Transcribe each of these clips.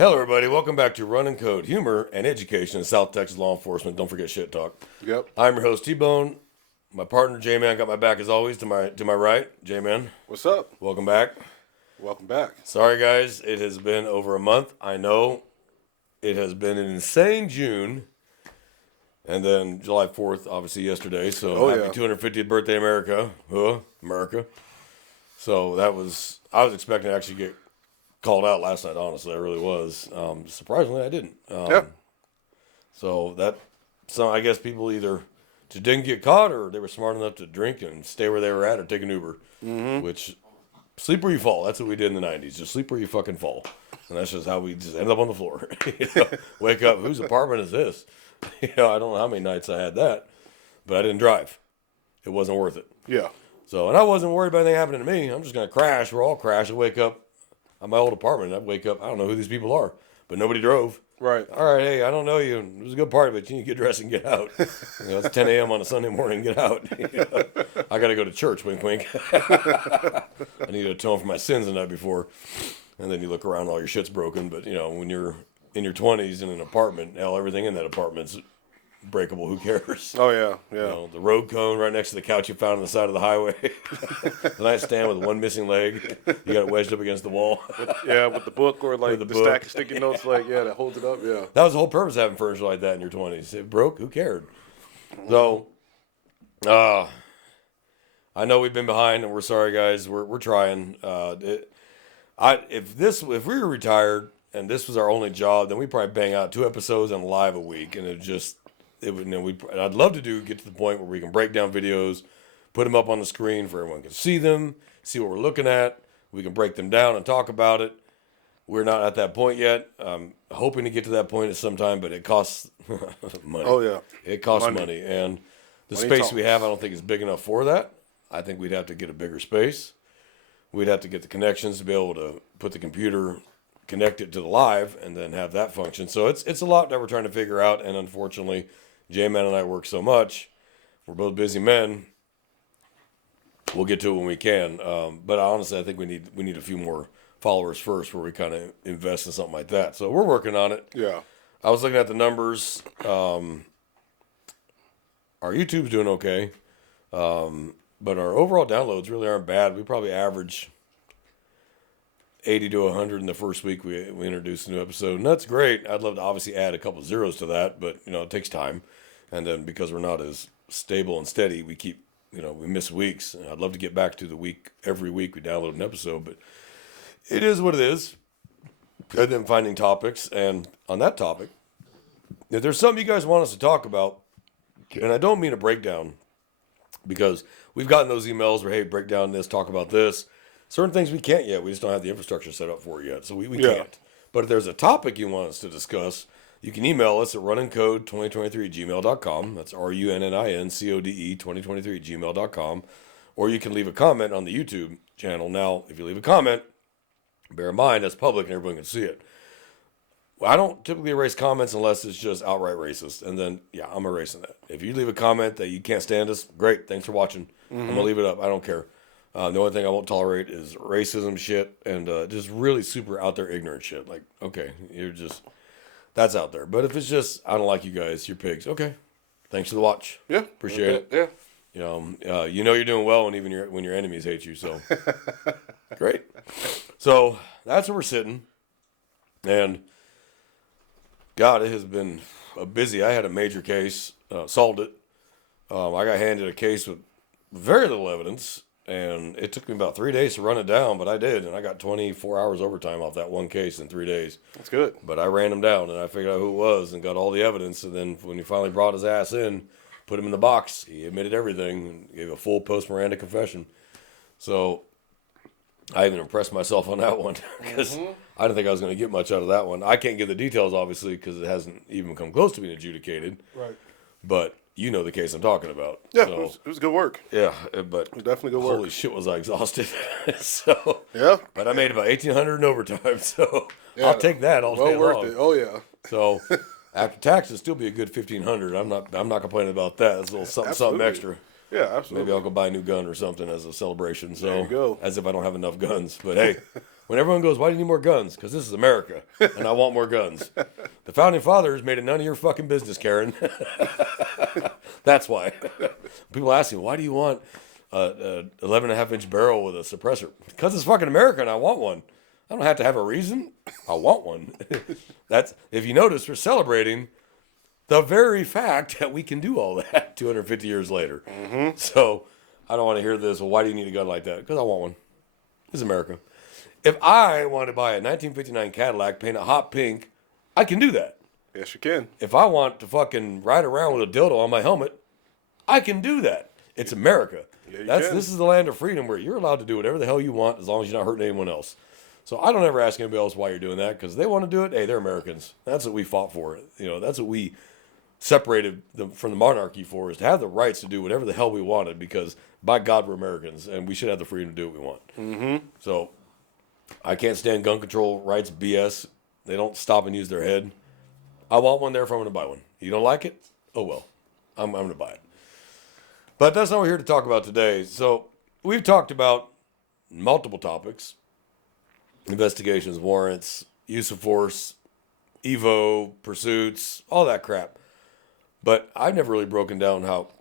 Hello, everybody. Welcome back to Run and Code, humor and education in South Texas law enforcement. Don't forget shit talk. Yep. I'm your host, T-Bone. My partner, J-Man, got my back as always. To my right, J-Man. What's up? Welcome back. Welcome back. Sorry, guys. It has been over a month. I know it has been an insane June. And then July 4th, obviously, yesterday. So happy 250th birthday, America. America. So I was expecting to actually get called out last night, honestly. I really was. Surprisingly, I didn't. So I guess people either just didn't get caught or they were smart enough to drink and stay where they were at or take an Uber. Mm-hmm. Which, sleep where you fall. That's what we did in the 90s. Just sleep where you fucking fall. And that's just how we just ended up on the floor. Wake up, whose apartment is this? I don't know how many nights I had that. But I didn't drive. It wasn't worth it. Yeah. So, and I wasn't worried about anything happening to me. I'm just going to crash. We're all crash and wake up at my old apartment. I'd wake up, I don't know who these people are, but nobody drove. Right. All right, hey, I don't know you. It was a good party, but you need to get dressed and get out. It's 10 a.m. on a Sunday morning, get out. I got to go to church, wink, wink. I need to atone for my sins the night before. And then you look around, all your shit's broken. But, when you're in your 20s in an apartment, hell, everything in that apartment's breakable. Who cares? Oh, yeah, yeah. The road cone right next to the couch you found on the side of the highway. The nightstand with one missing leg. You got it wedged up against the wall. With the book or like the stack of sticky notes, that holds it up. Yeah. That was the whole purpose of having furniture like that in your 20s. It broke. Who cared? So, I know we've been behind, and we're sorry, guys. We're trying. If we were retired and this was our only job, then we'd probably bang out 2 episodes and live a week, and I'd love to get to the point where we can break down videos, put them up on the screen for everyone can see them, see what we're looking at. We can break them down and talk about it. We're not at that point yet. I'm hoping to get to that point at some time, but it costs money. Oh, yeah. It costs money. And the space we have, I don't think is big enough for that. I think we'd have to get a bigger space. We'd have to get the connections to be able to put the computer, connect it to the live, and then have that function. So it's a lot that we're trying to figure out, and unfortunately, J-Man and I work so much. We're both busy men. We'll get to it when we can. But honestly, I think we need a few more followers first where we kind of invest in something like that. So we're working on it. Yeah. I was looking at the numbers. Our YouTube's doing okay. But our overall downloads really aren't bad. We probably average 80 to 100 in the first week we introduced a new episode. And that's great. I'd love to obviously add a couple zeros to that, but, it takes time. And then because we're not as stable and steady, we keep, we miss weeks. And I'd love to get back to the week. Every week we download an episode, but it is what it is. And then finding topics. And on that topic, if there's something you guys want us to talk about, and I don't mean a breakdown, because we've gotten those emails where, hey, break down this, talk about this. Certain things we can't yet. We just don't have the infrastructure set up for it yet. So we can't. But if there's a topic you want us to discuss, you can email us at runandcode2023@gmail.com. That's RUNNINCODE 2023@gmail.com. Or you can leave a comment on the YouTube channel. Now, if you leave a comment, bear in mind that's public and everyone can see it. Well, I don't typically erase comments unless it's just outright racist. And then, I'm erasing that. If you leave a comment that you can't stand us, great. Thanks for watching. I'm going to leave it up. I don't care. The only thing I won't tolerate is racism shit and just really super out there ignorant shit. Like, okay, that's out there. But if it's just, I don't like you guys, you're pigs. Okay, thanks for the watch. Yeah, appreciate it. Yeah, you're doing well, and even when your enemies hate you. So great. So that's where we're sitting, and God, it has been busy. I had a major case, solved it. I got handed a case with very little evidence. And it took me about 3 days to run it down, but I did. And I got 24 hours overtime off that one case in 3 days. That's good. But I ran him down, and I figured out who it was and got all the evidence. And then when he finally brought his ass in, put him in the box, he admitted everything and gave a full post-Miranda confession. So I even impressed myself on that one because I didn't think I was going to get much out of that one. I can't give the details, obviously, because it hasn't even come close to being adjudicated. Right. But you know the case I'm talking about. Yeah, so, it was good work. Yeah, but it was definitely good work. Holy shit, was I exhausted. So yeah, but I made about 1,800 in overtime, so I'll take that all day long. Well worth it. Oh yeah. So after taxes, still be a good 1,500. I'm not complaining about that. It's a little something extra. Yeah, absolutely. Maybe I'll go buy a new gun or something as a celebration. So there you go. As if I don't have enough guns, but hey. When everyone goes, why do you need more guns? Because this is America, and I want more guns. The founding fathers made it none of your fucking business, Karen. That's why. People ask me, why do you want a 11.5-inch barrel with a suppressor? Because it's fucking America, and I want one. I don't have to have a reason. I want one. That's, if you notice, we're celebrating the very fact that we can do all that 250 years later. Mm-hmm. So I don't want to hear this. Well, why do you need a gun like that? Because I want one. It's America. If I want to buy a 1959 Cadillac, paint it hot pink, I can do that. Yes, you can. If I want to fucking ride around with a dildo on my helmet, I can do that. It's America. Yeah, This is the land of freedom where you're allowed to do whatever the hell you want as long as you're not hurting anyone else. So I don't ever ask anybody else why you're doing that because they want to do it. Hey, they're Americans. That's what we fought for. That's what we separated from the monarchy for, is to have the rights to do whatever the hell we wanted because, by God, we're Americans and we should have the freedom to do what we want. Mm-hmm. So I can't stand gun control rights BS. They don't stop and use their head. I want one there if I'm going to buy one. You don't like it? Oh, well. I'm going to buy it. But that's not what we're here to talk about today. So we've talked about multiple topics. Investigations, warrants, use of force, Evo, pursuits, all that crap. But I've never really broken down how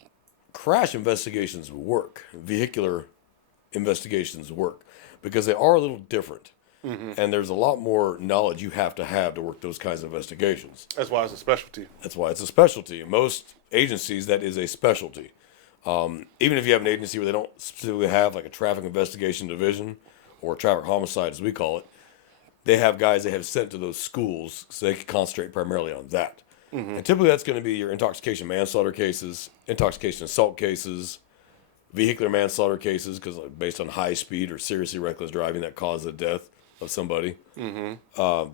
crash investigations work, vehicular investigations work, because they are a little different. Mm-hmm. And there's a lot more knowledge you have to work those kinds of investigations. That's why it's a specialty. That's why it's a specialty. In most agencies, that is a specialty. Even if you have an agency where they don't specifically have like a traffic investigation division or traffic homicide, as we call it, they have guys they have sent to those schools so they can concentrate primarily on that. Mm-hmm. And typically that's going to be your intoxication manslaughter cases, intoxication assault cases, vehicular manslaughter cases, because based on high speed or seriously reckless driving that caused the death of somebody. Mm-hmm.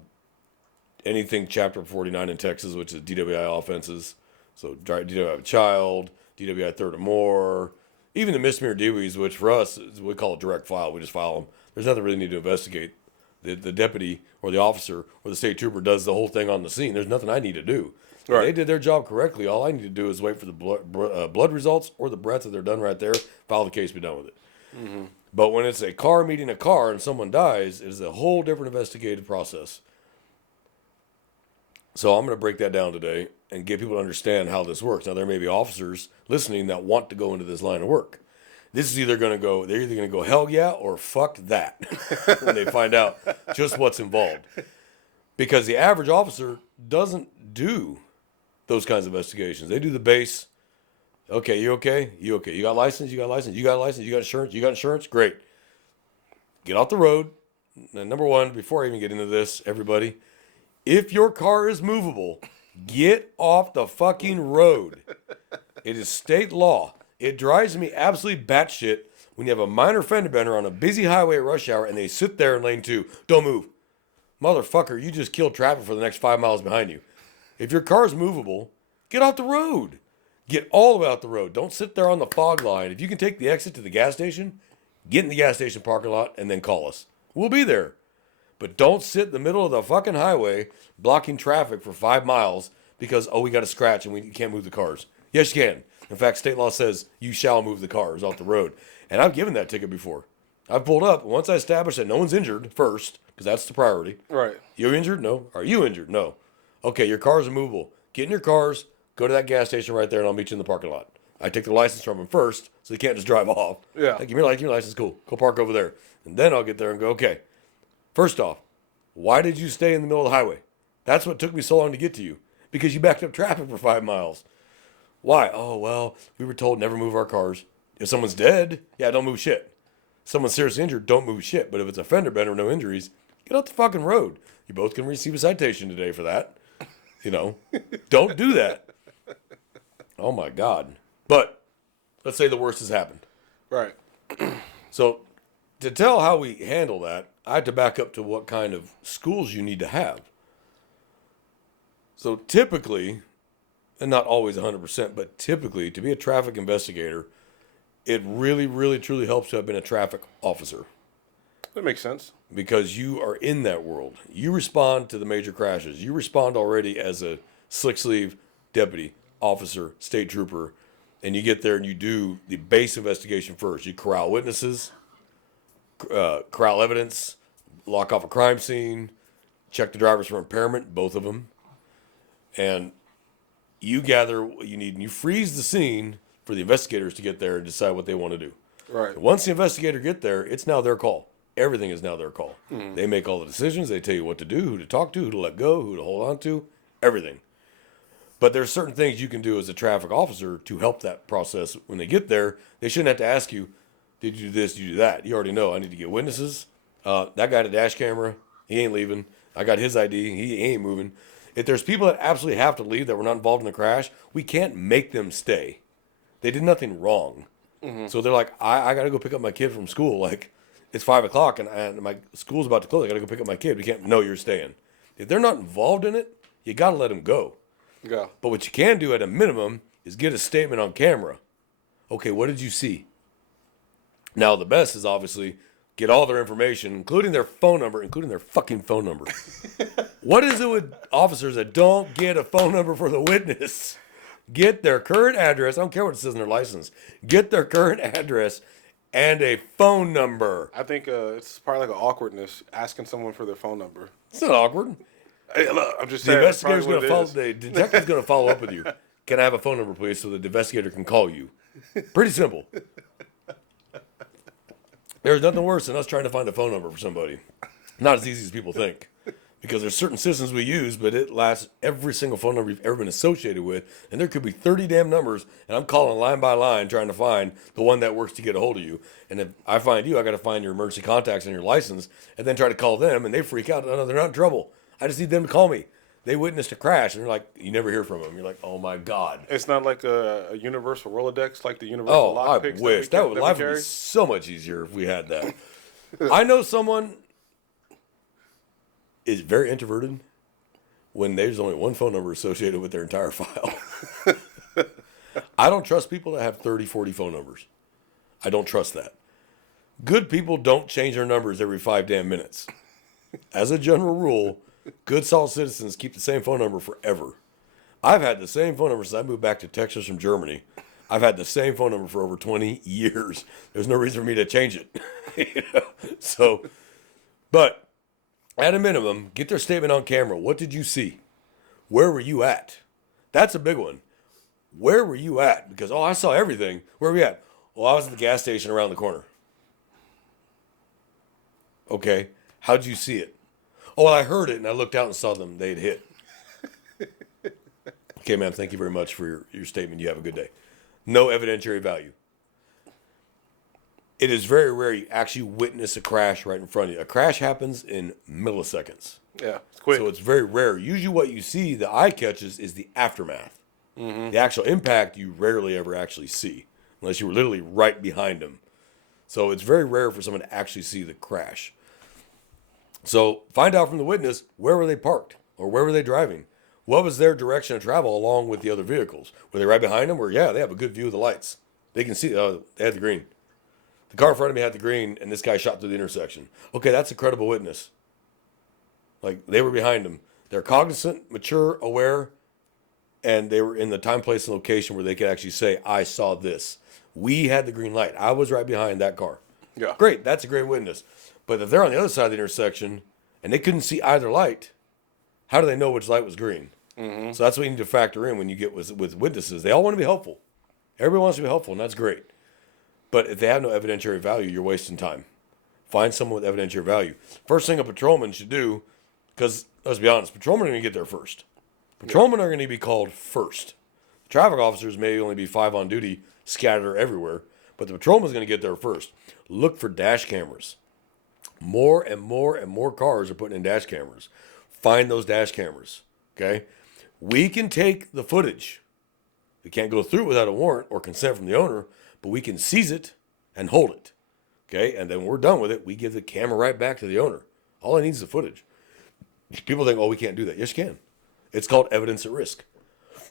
Anything Chapter 49 in Texas, which is DWI offenses. So DWI of a child, DWI third or more, even the misdemeanor DWIs, which for us, we call it direct file. We just file them. There's nothing really need to investigate. The deputy or the officer or the state trooper does the whole thing on the scene. There's nothing I need to do. Right. If they did their job correctly. All I need to do is wait for the blood results or the breaths that they're done right there, file the case, be done with it. Mm-hmm. But when it's a car meeting a car and someone dies, it is a whole different investigative process. So I'm going to break that down today and get people to understand how this works. Now, there may be officers listening that want to go into this line of work. This is they're either going to go, hell yeah, or fuck that when they find out just what's involved. Because the average officer doesn't do those kinds of investigations. They do the base. Okay, you okay? You okay? You got license? You got license? You got license? You got insurance? You got insurance? Great. Get off the road. And number one, before I even get into this, everybody, if your car is movable, get off the fucking road. It is state law. It drives me absolutely batshit when you have a minor fender bender on a busy highway at rush hour and they sit there in lane 2. Don't move. Motherfucker, you just killed traffic for the next 5 miles behind you. If your car is movable, get off the road. Get all the way out the road. Don't sit there on the fog line. If you can take the exit to the gas station, get in the gas station parking lot and then call us. We'll be there. But don't sit in the middle of the fucking highway blocking traffic for 5 miles because, we got a scratch and we can't move the cars. Yes, you can. In fact, state law says you shall move the cars off the road. And I've given that ticket before. I've pulled up. Once I establish that no one's injured first, because that's the priority. Right. You injured? No. Are you injured? No. Okay, your cars are movable. Get in your cars, go to that gas station right there, and I'll meet you in the parking lot. I take the license from them first, so you can't just drive off. Yeah. Hey, give me your license. Cool. Go park over there. And then I'll get there and go, okay, first off, why did you stay in the middle of the highway? That's what took me so long to get to you. Because you backed up traffic for 5 miles. Why? Oh, well, we were told never move our cars. If someone's dead, don't move shit. If someone's seriously injured, don't move shit. But if it's a fender bender, no injuries, get off the fucking road. You both can receive a citation today for that. Don't do that. Oh, my God. But let's say the worst has happened. Right. So to tell how we handle that, I have to back up to what kind of schools you need to have. So typically, and not always 100%, but typically, to be a traffic investigator, it really, really, truly helps to have been a traffic officer. That makes sense. Because you are in that world. You respond to the major crashes. You respond already as a slick sleeve deputy, officer, state trooper, and you get there and you do the base investigation first. You corral witnesses, corral evidence, lock off a crime scene, check the drivers for impairment, both of them, and you gather what you need, and you freeze the scene for the investigators to get there and decide what they want to do. Right. Once the investigator get there, it's now their call. Everything is now their call. They make all the decisions. They tell you what to do, who to talk to, who to let go, who to hold on to, everything. But there's certain things you can do as a traffic officer to help that process. When they get there, they shouldn't have to ask you, did you do this, did you do that? You already know. I need to get witnesses. That guy had a dash camera. He ain't leaving. I got his ID. He ain't moving. If there's people that absolutely have to leave that were not involved in the crash, we can't make them stay. They did nothing wrong. So they're like, I got to go pick up my kid from school. Like, it's 5 o'clock and my school's about to close. I got to go pick up my kid. We can't. No, you're staying. If they're not involved in it, you got to let them go. Yeah. But what you can do at a minimum is get a statement on camera. Okay, what did you see? Now, the best is obviously get all their information, including their phone number, including their fucking phone number. What is it with officers that don't get a phone number for the witness? Get their current address. I don't care what it says in their license. Get their current address and a phone number. I think it's probably like an awkwardness asking someone for their phone number. It's not awkward. Hey, look, I'm just The saying. investigator's going to follow. The detective's going to follow up with you. Can I have a phone number, please, so the investigator can call you? Pretty simple. There's nothing worse than us trying to find a phone number for somebody. Not as easy as people think. Because there's certain systems we use, but it lasts every single phone number you've ever been associated with. And there could be 30 damn numbers, and I'm calling line by line trying to find the one that works to get a hold of you. And if I find you, I got to find your emergency contacts and your license, and then try to call them, and they freak out. Oh, no, they're not in trouble. I just need them to call me. They witnessed a crash, and you're like, you never hear from them. You're like, oh my God. It's not like a universal Rolodex, like the universal Oh, I lockpicks. wish. That would life would be so much easier if we had that. I know someone is very introverted when there's only one phone number associated with their entire file. I don't trust people that have 30, 40 phone numbers. I don't trust that. Good people don't change their numbers every 5 damn minutes. As a general rule, good solid citizens keep the same phone number forever. I've had the same phone number since I moved back to Texas from Germany. I've had the same phone number for over 20 years. There's no reason for me to change it. So, but at a minimum, get their statement on camera. What did you see? Where were you at? That's a big one. Where were you at? Because, I saw everything. Where were we at? Well, I was at the gas station around the corner. Okay. How'd you see it? Oh, well, I heard it and I looked out and saw them. They'd hit. Okay, ma'am, thank you very much for your statement. You have a good day. No evidentiary value. It is very rare you actually witness a crash right in front of you. A crash happens in milliseconds. Yeah, it's quick. So it's very rare. Usually what you see, the eye catches, is the aftermath. Mm-hmm. The actual impact you rarely ever actually see, unless you were literally right behind them. So it's very rare for someone to actually see the crash. So find out from the witness, where were they parked? Or where were they driving? What was their direction of travel along with the other vehicles? Were they right behind them? Or, yeah, they have a good view of the lights. They can see, they had the green. The car in front of me had the green, and this guy shot through the intersection. Okay, that's a credible witness. Like, they were behind him. They're cognizant, mature, aware, and they were in the time, place, and location where they could actually say, I saw this. We had the green light. I was right behind that car. Yeah. Great, that's a great witness. But if they're on the other side of the intersection, and they couldn't see either light, how do they know which light was green? Mm-hmm. So that's what you need to factor in when you get with witnesses. They all want to be helpful. Everyone wants to be helpful, and that's great. But if they have no evidentiary value, you're wasting time. Find someone with evidentiary value. First thing a patrolman should do, because let's be honest, patrolmen are going to get there first. Patrolmen are going to be called first. Traffic officers may only be 5 on duty, scattered everywhere, but the patrolman is going to get there first. Look for dash cameras. More and more and more cars are putting in dash cameras. Find those dash cameras, okay? We can take the footage. We can't go through it without a warrant or consent from the owner, but we can seize it and hold it, okay? And then when we're done with it, we give the camera right back to the owner. All I need is the footage. People think, we can't do that. Yes, you can. It's called evidence at risk.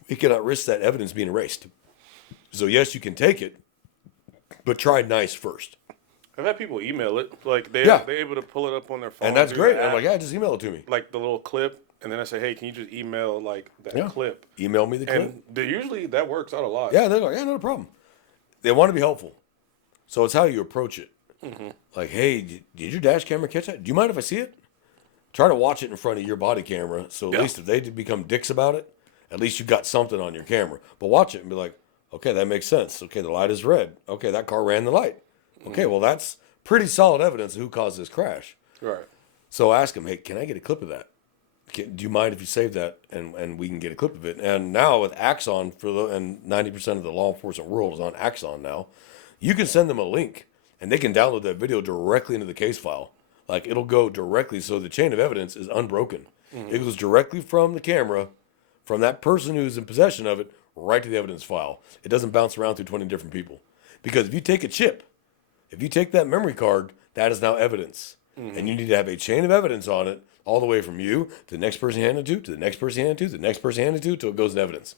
We cannot risk that evidence being erased. So, yes, you can take it, but try nice first. I've had people email it. Like, they're able to pull it up on their phone. And that's great. I'm like, just email it to me. Like the little clip. And then I say, hey, can you just email, like, that clip? Email me the clip. And usually that works out a lot. Yeah, they're like, not a problem. They want to be helpful. So it's how you approach it. Like, hey, did your dash camera catch that? Do you mind if I see it? Try to watch it in front of your body camera. So at least if they become dicks about it, at least you got something on your camera. But watch it and be like, okay, that makes sense. Okay, the light is red. Okay, that car ran the light. Okay, well, that's pretty solid evidence of who caused this crash. Right. So ask him, hey, can I get a clip of that? Do you mind if you save that and we can get a clip of it? And now with Axon, and 90% of the law enforcement world is on Axon now, you can send them a link and they can download that video directly into the case file. Like, it'll go directly, so the chain of evidence is unbroken. It goes directly from the camera, from that person who's in possession of it, right to the evidence file. It doesn't bounce around through 20 different people. Because if you take a chip, if you take that memory card, that is now evidence. And you need to have a chain of evidence on it, all the way from you to the next person you hand it to the next person you hand it to the next person you hand it to, till it goes in evidence.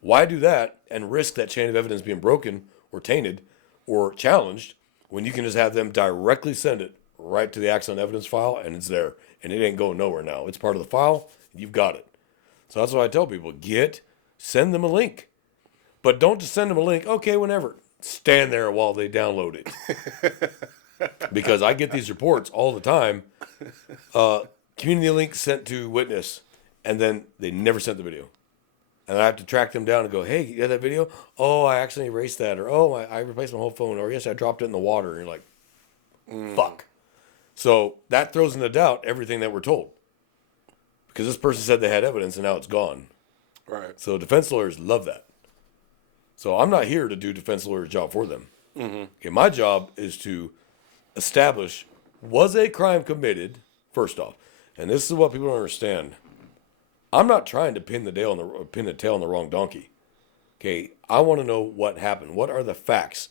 Why do that and risk that chain of evidence being broken or tainted or challenged when you can just have them directly send it right to the Axon evidence file and it's there? And it ain't going nowhere now. It's part of the file. You've got it. So that's what I tell people. Send them a link. But don't just send them a link, okay, whenever. Stand there while they download it. Because I get these reports all the time. Community link sent to witness, and then they never sent the video. And I have to track them down and go, hey, you got that video? Oh, I accidentally erased that. Or, oh, I replaced my whole phone. Or, yes, I dropped it in the water. And you're like, fuck. So that throws into doubt everything that we're told. Because this person said they had evidence, and now it's gone. Right. So defense lawyers love that. So I'm not here to do defense lawyer's job for them. Okay, my job is to establish, was a crime committed, first off. And this is what people don't understand. I'm not trying to pin the tail on the wrong donkey. Okay, I want to know what happened. What are the facts?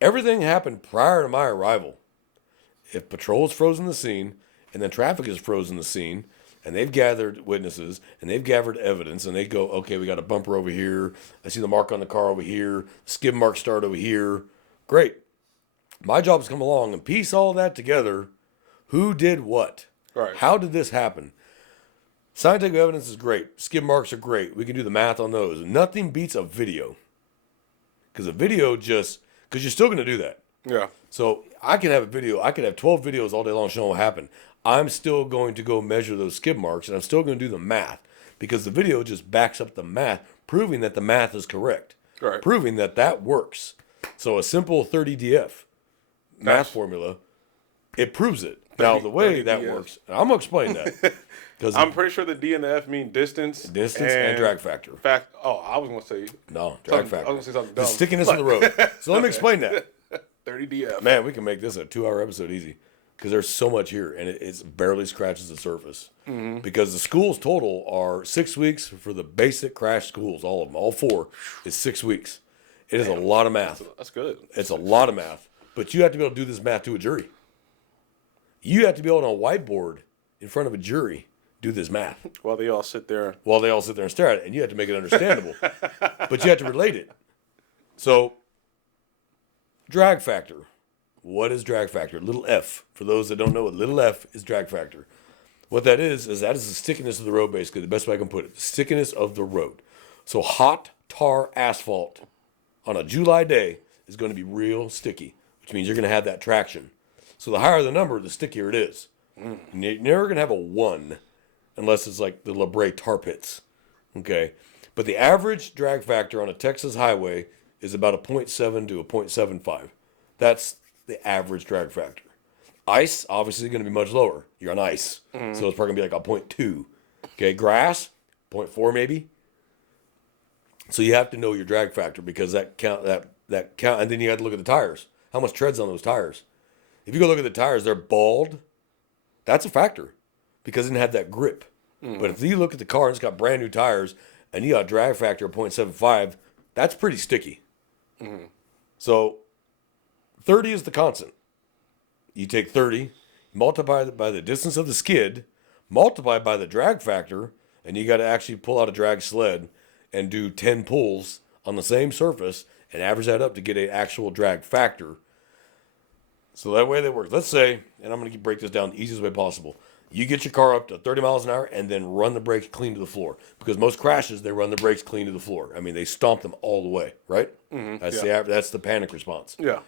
Everything happened prior to my arrival. If patrol is frozen the scene, and then traffic is frozen the scene, and they've gathered witnesses, and they've gathered evidence, and they go, okay, we got a bumper over here. I see the mark on the car over here. Skid mark start over here. Great. My job is to come along and piece all that together. Who did what? Right. How did this happen? Scientific evidence is great. Skid marks are great. We can do the math on those. Nothing beats a video. Because a video because you're still going to do that. Yeah. So I can have a video. I could have 12 videos all day long showing what happened. I'm still going to go measure those skid marks, and I'm still going to do the math. Because the video just backs up the math, proving that the math is correct. Right. Proving that works. So a simple 30DF math formula, it proves it. Now, the way that works, I'm going to explain that. Because I'm pretty sure the D and the F mean distance and drag factor. I was going to say. No, drag factor. I was going to say something dumb. The stickiness of the road. So let me explain that. 30DF. Man, we can make this a 2-hour episode easy. Because there's so much here, and it barely scratches the surface. Because the schools total are 6 weeks for the basic crash schools, all of them. All 4 is 6 weeks. It is a lot of math. That's good. It's a lot of math. But you have to be able to do this math to a jury. You have to be able to, on a whiteboard, in front of a jury, do this math. While they all sit there and stare at it, and you have to make it understandable. But you have to relate it. So, drag factor. What is drag factor? Little f. For those that don't know what little f is, drag factor. What that is the stickiness of the road, basically, the best way I can put it. The stickiness of the road. So hot tar asphalt on a July day is going to be real sticky, which means you're going to have that traction. So the higher the number, the stickier it is. You're never going to have a 1 unless it's like the La Brea tar pits. Okay? But the average drag factor on a Texas highway is about a 0.7 to a 0.75. That's the average drag factor. Ice, obviously, is going to be much lower. You're on ice. So it's probably going to be like a 0.2. Okay, grass, 0.4 maybe. So you have to know your drag factor because that count, and then you have to look at the tires. How much tread's on those tires? If you go look at the tires, they're bald. That's a factor because it didn't have that grip. But if you look at the car and it's got brand new tires and you got a drag factor of 0.75, that's pretty sticky. So 30 is the constant. You take 30, multiply it by the distance of the skid, multiply by the drag factor, and you got to actually pull out a drag sled and do 10 pulls on the same surface and average that up to get an actual drag factor. So that way that works. Let's say, and I'm going to break this down the easiest way possible. You get your car up to 30 miles an hour and then run the brakes clean to the floor. Because most crashes, they run the brakes clean to the floor. I mean, they stomp them all the way, right? That's the panic response. Yeah.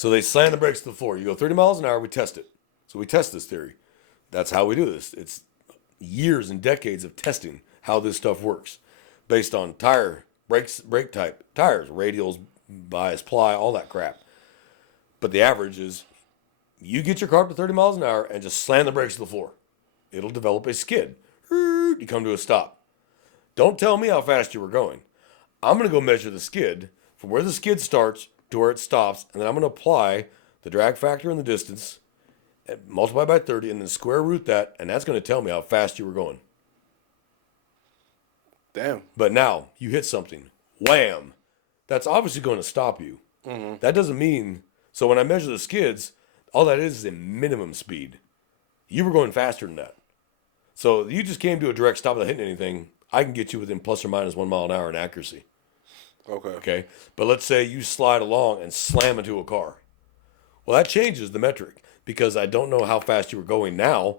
So they slam the brakes to the floor. You go 30 miles an hour, we test it. So we test this theory. That's how we do this. It's years and decades of testing how this stuff works based on brake type, tires, radials, bias, ply, all that crap. But the average is you get your car up to 30 miles an hour and just slam the brakes to the floor. It'll develop a skid. You come to a stop. Don't tell me how fast you were going. I'm going to go measure the skid from where the skid starts to where it stops, and then I'm going to apply the drag factor and the distance, and multiply by 30, and then square root that, and that's going to tell me how fast you were going. Damn. But now you hit something. Wham! That's obviously going to stop you. Mm-hmm. That doesn't mean... So when I measure the skids, all that is a minimum speed. You were going faster than that. So you just came to a direct stop without hitting anything. I can get you within plus or minus 1 mile an hour in accuracy. Okay. But let's say you slide along and slam into a car. Well, that changes the metric because I don't know how fast you were going now,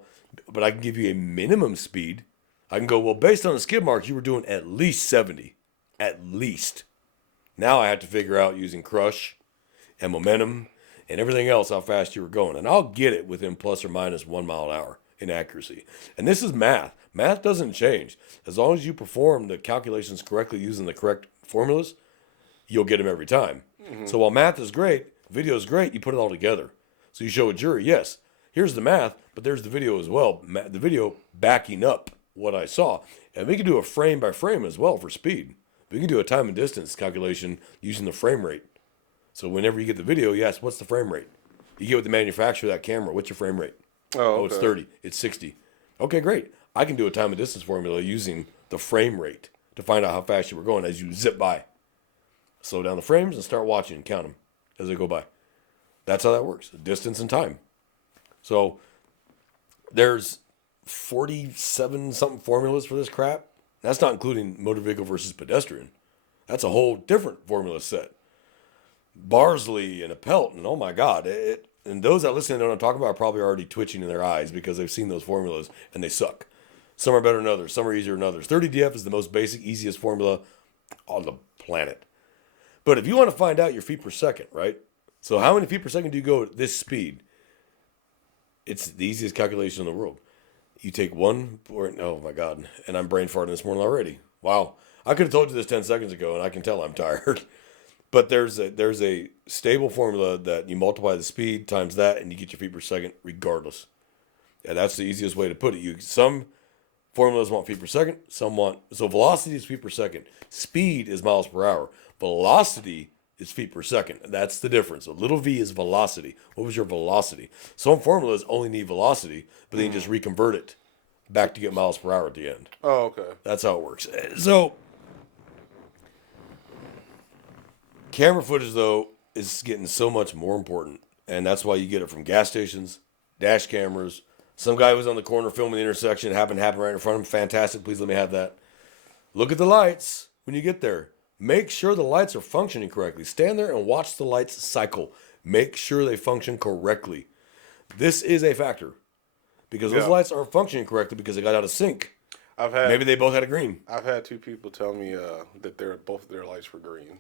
but I can give you a minimum speed. I can go, well, based on the skid marks, you were doing at least 70. At least. Now I have to figure out using crush and momentum and everything else how fast you were going. And I'll get it within plus or minus 1 mile an hour in accuracy. And this is math. Math doesn't change. As long as you perform the calculations correctly using the correct formulas, you'll get them every time. Mm-hmm. So while math is great, video is great, you put it all together. So you show a jury, yes, here's the math, but there's the video as well. The video backing up what I saw. And we can do a frame by frame as well for speed. We can do a time and distance calculation using the frame rate. So whenever you get the video, you ask, what's the frame rate? You get with the manufacturer of that camera, what's your frame rate? Oh, it's 30. It's 60. Okay, great. I can do a time and distance formula using the frame rate to find out how fast you were going as you zip by. Slow down the frames and start watching and count them as they go by. That's how that works, distance and time. So there's 47-something formulas for this crap. That's not including motor vehicle versus pedestrian. That's a whole different formula set. Barsley and Appelt, and oh my God. And those that listen to what I'm talking about are probably already twitching in their eyes because they've seen those formulas and they suck. Some are better than others. Some are easier than others. 30DF is the most basic, easiest formula on the planet. But if you want to find out your feet per second, right? So how many feet per second do you go at this speed? It's the easiest calculation in the world. You take oh my God, and I'm brain farting this morning already. Wow. I could have told you this 10 seconds ago, and I can tell I'm tired. But there's a stable formula that you multiply the speed times that, and you get your feet per second regardless. And that's the easiest way to put it. Some formulas want feet per second, so velocity is feet per second. Speed is miles per hour. Velocity is feet per second. That's the difference. A little v is velocity. What was your velocity? Some formulas only need velocity, but then you just reconvert it back to get miles per hour at the end. Oh, okay. That's how it works. So camera footage, though, is getting so much more important, and that's why you get it from gas stations, dash cameras. Some guy was on the corner filming the intersection. It happened to happen right in front of him. Fantastic. Please let me have that. Look at the lights when you get there. Make sure the lights are functioning correctly. Stand there and watch the lights cycle. Make sure they function correctly. This is a factor because those lights aren't functioning correctly because they got out of sync. Maybe they both had a green. I've had two people tell me that both of their lights were green.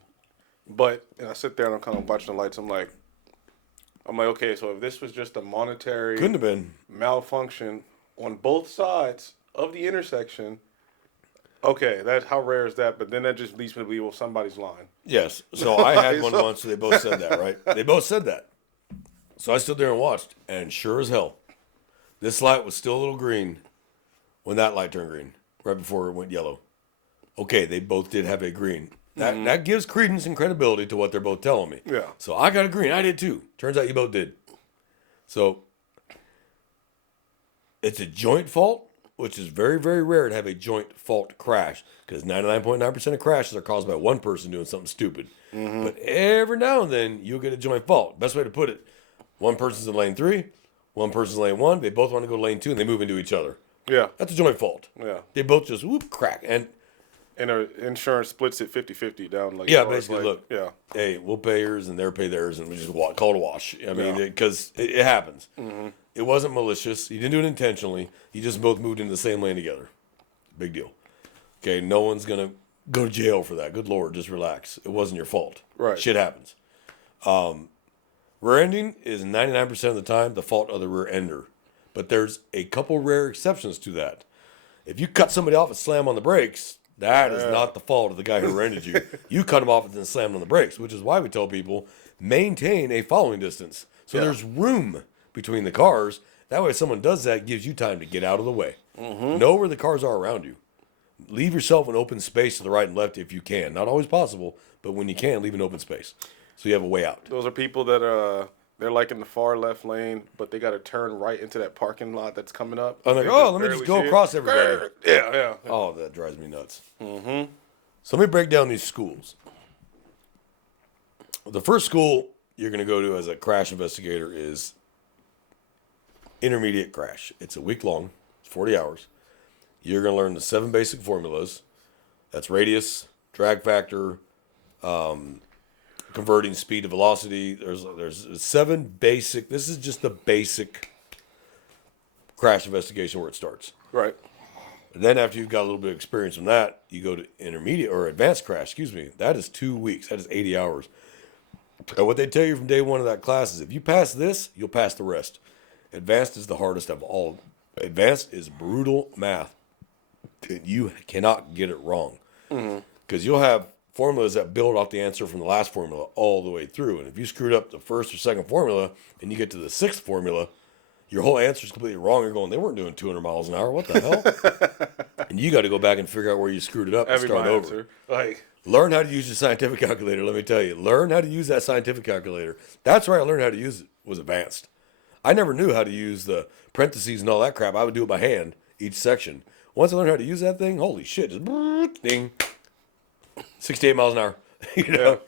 And I sit there and I'm kind of watching the lights. I'm like, okay, so if this was just a monetary couldn't have been malfunction on both sides of the intersection, okay, how rare is that? But then that just leads me to believe, well, somebody's lying. Yes. So I had one once, so they both said that, right? They both said that. So I stood there and watched, and sure as hell, this light was still a little green when that light turned green, right before it went yellow. Okay, they both did have a green. That gives credence and credibility to what they're both telling me. Yeah. So I got a green. I did too. Turns out you both did. So it's a joint fault, which is very, very rare to have a joint fault crash because 99.9% of crashes are caused by one person doing something stupid. Mm-hmm. But every now and then you'll get a joint fault. Best way to put it, one person's in lane 3, one person's in lane 1. They both want to go to lane 2 and they move into each other. Yeah. That's a joint fault. Yeah. They both just crack. And our insurance splits it 50-50 down. Basically, look. Yeah. Hey, we'll pay yours and they'll pay theirs, and we just call it a wash. I mean, because it happens. Mm-hmm. It wasn't malicious. You didn't do it intentionally. You just both moved into the same lane together. Big deal. Okay, no one's gonna go to jail for that. Good Lord, just relax. It wasn't your fault. Right. Shit happens. Rear ending is 99% of the time the fault of the rear ender. But there's a couple rare exceptions to that. If you cut somebody off and slam on the brakes, that is not the fault of the guy who rear-ended you. You cut him off and then slammed on the brakes, which is why we tell people maintain a following distance. So there's room between the cars. That way, if someone does that, it gives you time to get out of the way. Know where the cars are around you. Leave yourself an open space to the right and left if you can. Not always possible, but when you can, leave an open space so you have a way out. Those are people that they're like in the far left lane, but they got to turn right into that parking lot that's coming up. I'm like, oh, let me just go across everybody. Yeah. Oh, that drives me nuts. So let me break down these schools. The first school you're going to go to as a crash investigator is intermediate crash. It's a week long. It's 40 hours. You're going to learn the 7 basic formulas. That's radius, drag factor, converting speed to velocity. There's 7 basic. This is just the basic crash investigation where it starts. Right. And then after you've got a little bit of experience in that, you go to intermediate or advanced crash. Excuse me. That is 2 weeks. That is 80 hours. And what they tell you from day one of that class is if you pass this, you'll pass the rest. Advanced is the hardest of all. Advanced is brutal math. You cannot get it wrong. Because you'll have formulas that build off the answer from the last formula all the way through. And if you screwed up the first or second formula and you get to the 6th formula, your whole answer is completely wrong. You're going, they weren't doing 200 miles an hour. What the hell? And you got to go back and figure out where you screwed it up and start over. Answer. Like, learn how to use your scientific calculator, let me tell you. Learn how to use that scientific calculator. That's where I learned how to use it, was advanced. I never knew how to use the parentheses and all that crap. I would do it by hand, each section. Once I learned how to use that thing, holy shit, just ding. 68 miles an hour. You know?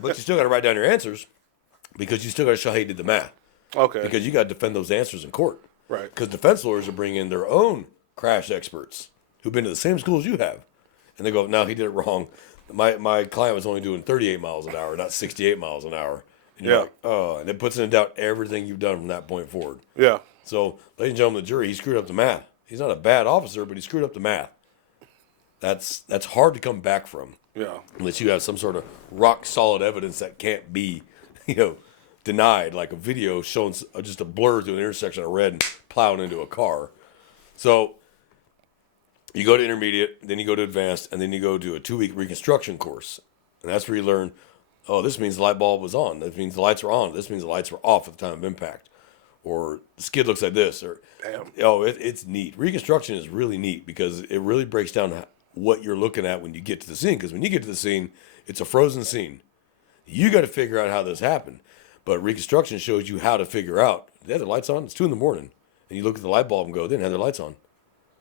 But you still got to write down your answers because you still got to show how you did the math. okay. Because you got to defend those answers in court. Right. Because defense lawyers will bring in their own crash experts who've been to the same school as you have. And they go, no, he did it wrong. My client was only doing 38 miles an hour, not 68 miles an hour. And you're like, oh, and it puts in doubt everything you've done from that point forward. Yeah. So, ladies and gentlemen, the jury, he screwed up the math. He's not a bad officer, but he screwed up the math. That's hard to come back from. Yeah. Unless you have some sort of rock solid evidence that can't be, denied, like a video showing just a blur through an intersection of red and plowing into a car. So you go to intermediate, then you go to advanced, and then you go to a 2-week reconstruction course. And that's where you learn, oh, this means the light bulb was on. That means the lights were on. This means the lights were off at the time of impact. Or the skid looks like this. Or, it's neat. Reconstruction is really neat because it really breaks down what you're looking at when you get to the scene. Because when you get to the scene, it's a frozen scene. You got to figure out how this happened. But reconstruction shows you how to figure out. They have their lights on. It's 2 a.m. And you look at the light bulb and go, they didn't have their lights on.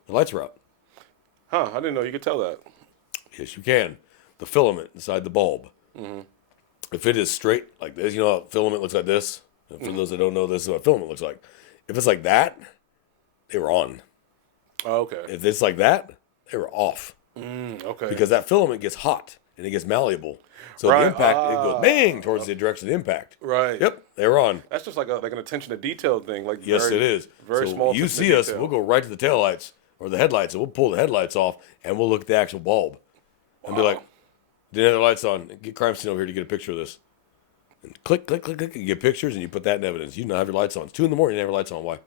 The lights were out. Huh, I didn't know you could tell that. Yes, you can. The filament inside the bulb. Mm-hmm. If it is straight like this, you know how filament looks like this? For those that don't know, this is what filament looks like. If it's like that, they were on. Oh, okay. If it's like that, they were off. Okay. Because that filament gets hot and it gets malleable. So the impact, it goes bang towards the direction of the impact. Right. Yep, they were on. That's just like an attention to detail thing. Like Yes, it is. Very so small. You see us, we'll go right to the taillights or the headlights, and we'll pull the headlights off, and we'll look at the actual bulb. And be like, didn't have the lights on. Get crime scene over here to get a picture of this. And click, click, click, click. You get pictures, and you put that in evidence. You don't have your lights on. It's 2 a.m. You didn't have your lights on. Why?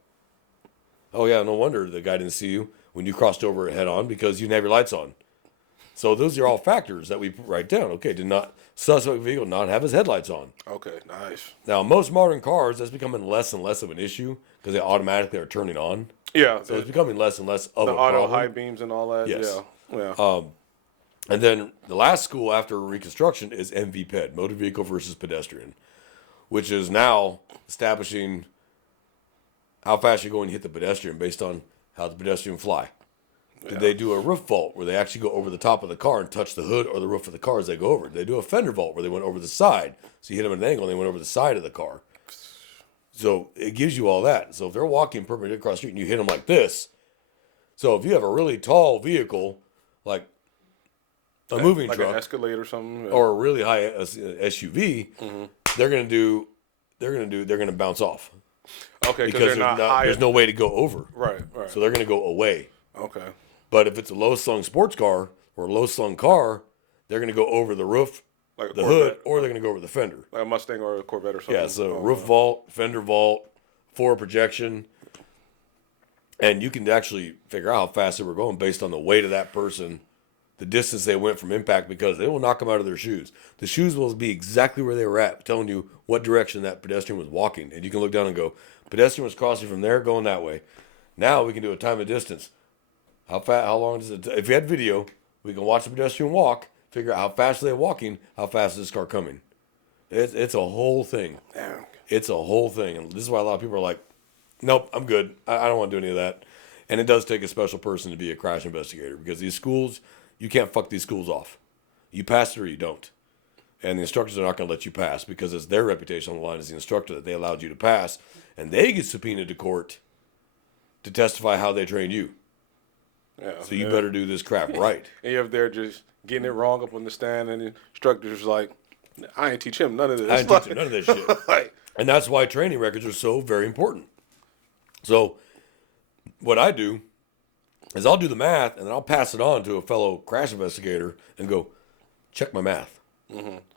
Oh, yeah, no wonder the guy didn't see you when you crossed over head on because you didn't have your lights on. So those are all factors that we write down. Okay, did not suspect vehicle not have his headlights on? Okay, nice. Now, most modern cars, that's becoming less and less of an issue because they automatically are turning on. Yeah. So it's becoming less and less of a the auto problem. high beams and all that. Yes. Yeah. And then the last school after reconstruction is MVPED, motor vehicle versus pedestrian, which is now establishing how fast you're going to hit the pedestrian based on how the pedestrian fly. Did they do a roof vault where they actually go over the top of the car and touch the hood or the roof of the car as they go over? Did they do a fender vault where they went over the side? So you hit them at an angle and they went over the side of the car. So it gives you all that. So if they're walking perpendicular across the street and you hit them like this, so if you have a really tall vehicle, like a moving like truck, an Escalade or something, or a really high SUV, they're gonna bounce off. Okay, Because there's no way to go over. Right. So they're gonna go away. Okay. But if it's a low slung sports car or a low slung car, they're gonna go over the roof Like a the Corvette, hood, or they're going to go over the fender. like a Mustang or a Corvette or something. Yeah, so roof vault, fender vault, forward projection, and you can actually figure out how fast they were going based on the weight of that person, the distance they went from impact, because they will knock them out of their shoes. The shoes will be exactly where they were at, telling you what direction that pedestrian was walking, and you can look down and go, pedestrian was crossing from there, going that way. Now we can do a time of distance. How long does it? If we had video, we can watch the pedestrian walk, figure out how fast they're walking, how fast is this car coming. It's a whole thing. Damn. It's a whole thing, and this is why a lot of people are like, "Nope, I'm good. I don't want to do any of that." And it does take a special person to be a crash investigator, because these schools, you can't fuck these schools off. You pass it or you don't, and the instructors are not going to let you pass, because it's their reputation on the line as the instructor that they allowed you to pass, and they get subpoenaed to court to testify how they trained you. Yeah. So you better do this crap right. And you're up there just getting it wrong up on the stand, and the instructor's like, I ain't teach him none of this. I didn't teach you none of this shit. Like, And that's why training records are so very important. So what I do is I'll do the math, and then I'll pass it on to a fellow crash investigator and go, check my math.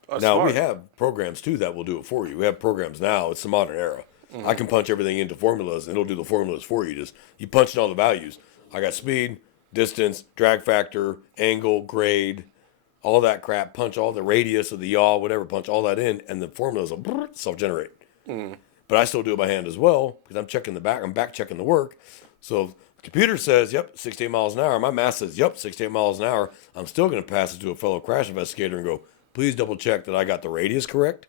that's Now, we smart. have programs, too, that will do it for you. We have programs now. It's the modern era. I can punch everything into formulas, and it'll do the formulas for you. Just you punch in all the values. I got speed, distance, drag factor, angle, grade, all that crap. Punch all the radius of the yaw, whatever. Punch all that in, and the formulas will self-generate. But I still do it by hand as well, because I'm checking the back. I'm back checking the work. So if the computer says, yep, 68 miles an hour. My math says, yep, 68 miles an hour. I'm still going to pass it to a fellow crash investigator and go, please double check that I got the radius correct.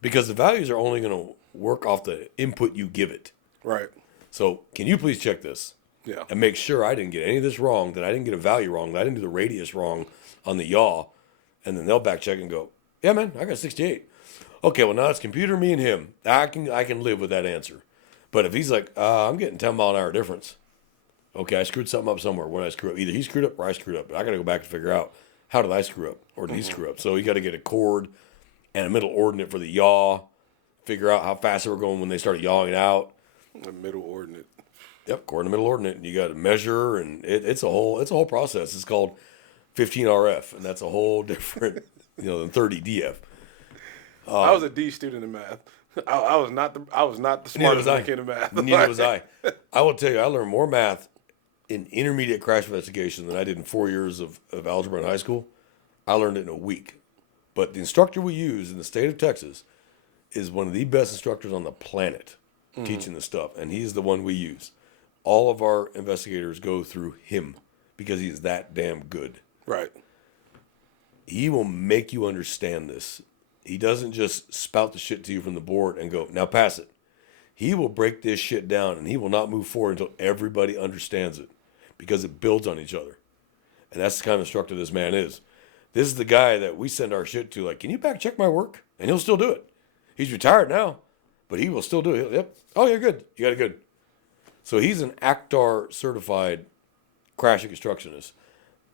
Because the values are only going to work off the input you give it. Right. So can you please check this? Yeah. And make sure I didn't get any of this wrong, that I didn't get a value wrong, that I didn't do the radius wrong on the yaw. And then they'll back check and go, yeah, man, I got 68. Okay, well, now it's computer, me, and him. I can live with that answer. But if he's like, I'm getting 10-mile-an-hour difference. Okay, I screwed something up somewhere. What did I screw up? Either he screwed up or I screwed up. But I got to go back and figure out, how did I screw up? Or did he screw up? So you got to get a chord and a middle ordinate for the yaw. Figure out how fast they were going when they started yawing out. The middle ordinate. Yep, chord and middle ordinate. And you got to measure, and it's a whole process. It's called 15 RF, and that's a whole different, than 30 DF. I was a D student in math. I was not the smartest kid in math. Neither was I. I will tell you, I learned more math in intermediate crash investigation than I did in 4 years of algebra in high school. I learned it in a week. But the instructor we use in the state of Texas is one of the best instructors on the planet teaching this stuff, and he's the one we use. All of our investigators go through him because he's that damn good. Right. He will make you understand this. He doesn't just spout the shit to you from the board and go, now pass it. He will break this shit down, and he will not move forward until everybody understands it, because it builds on each other. And that's the kind of instructor this man is. This is the guy that we send our shit to, like, can you back check my work? And he'll still do it. He's retired now, but he will still do it. Yep. Oh, you're good. You got it good. So he's an ACTAR certified crash constructionist.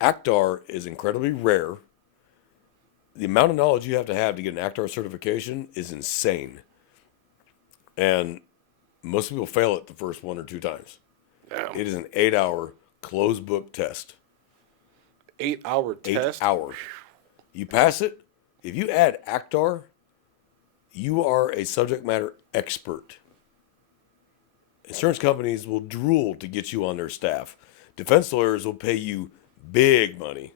ACTAR is incredibly rare. The amount of knowledge you have to get an ACTAR certification is insane. And most people fail it the first 1 or 2 times. Damn. It is an 8-hour closed book test. 8-hour 8 test. hours. You pass it. If you add ACTAR, you are a subject matter expert. Insurance companies will drool to get you on their staff. Defense lawyers will pay you big money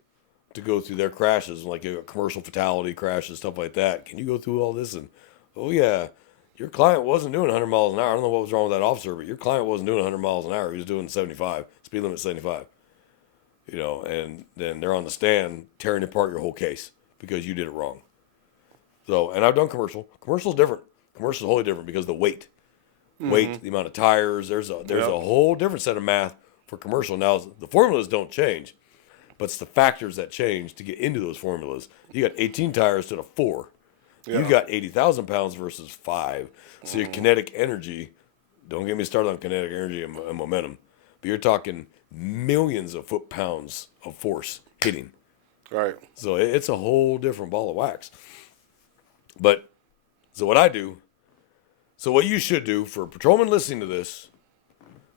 to go through their crashes, like commercial fatality crashes, stuff like that. Can you go through all this? And, oh, yeah, your client wasn't doing 100 miles an hour. I don't know what was wrong with that officer, but your client wasn't doing 100 miles an hour. He was doing 75. Speed limit 75. And then they're on the stand tearing apart your whole case because you did it wrong. So, and I've done commercial. Commercial's different. Commercial's wholly different because the weight, the amount of tires. There's a whole different set of math for commercial. Now, the formulas don't change, but it's the factors that change to get into those formulas. You got 18 tires to the 4. Yeah. You got 80,000 pounds versus 5. So your kinetic energy, don't get me started on kinetic energy and momentum, but you're talking millions of foot-pounds of force hitting. Right. So it's a whole different ball of wax. But, so what I do, so what you should do for a patrolman listening to this,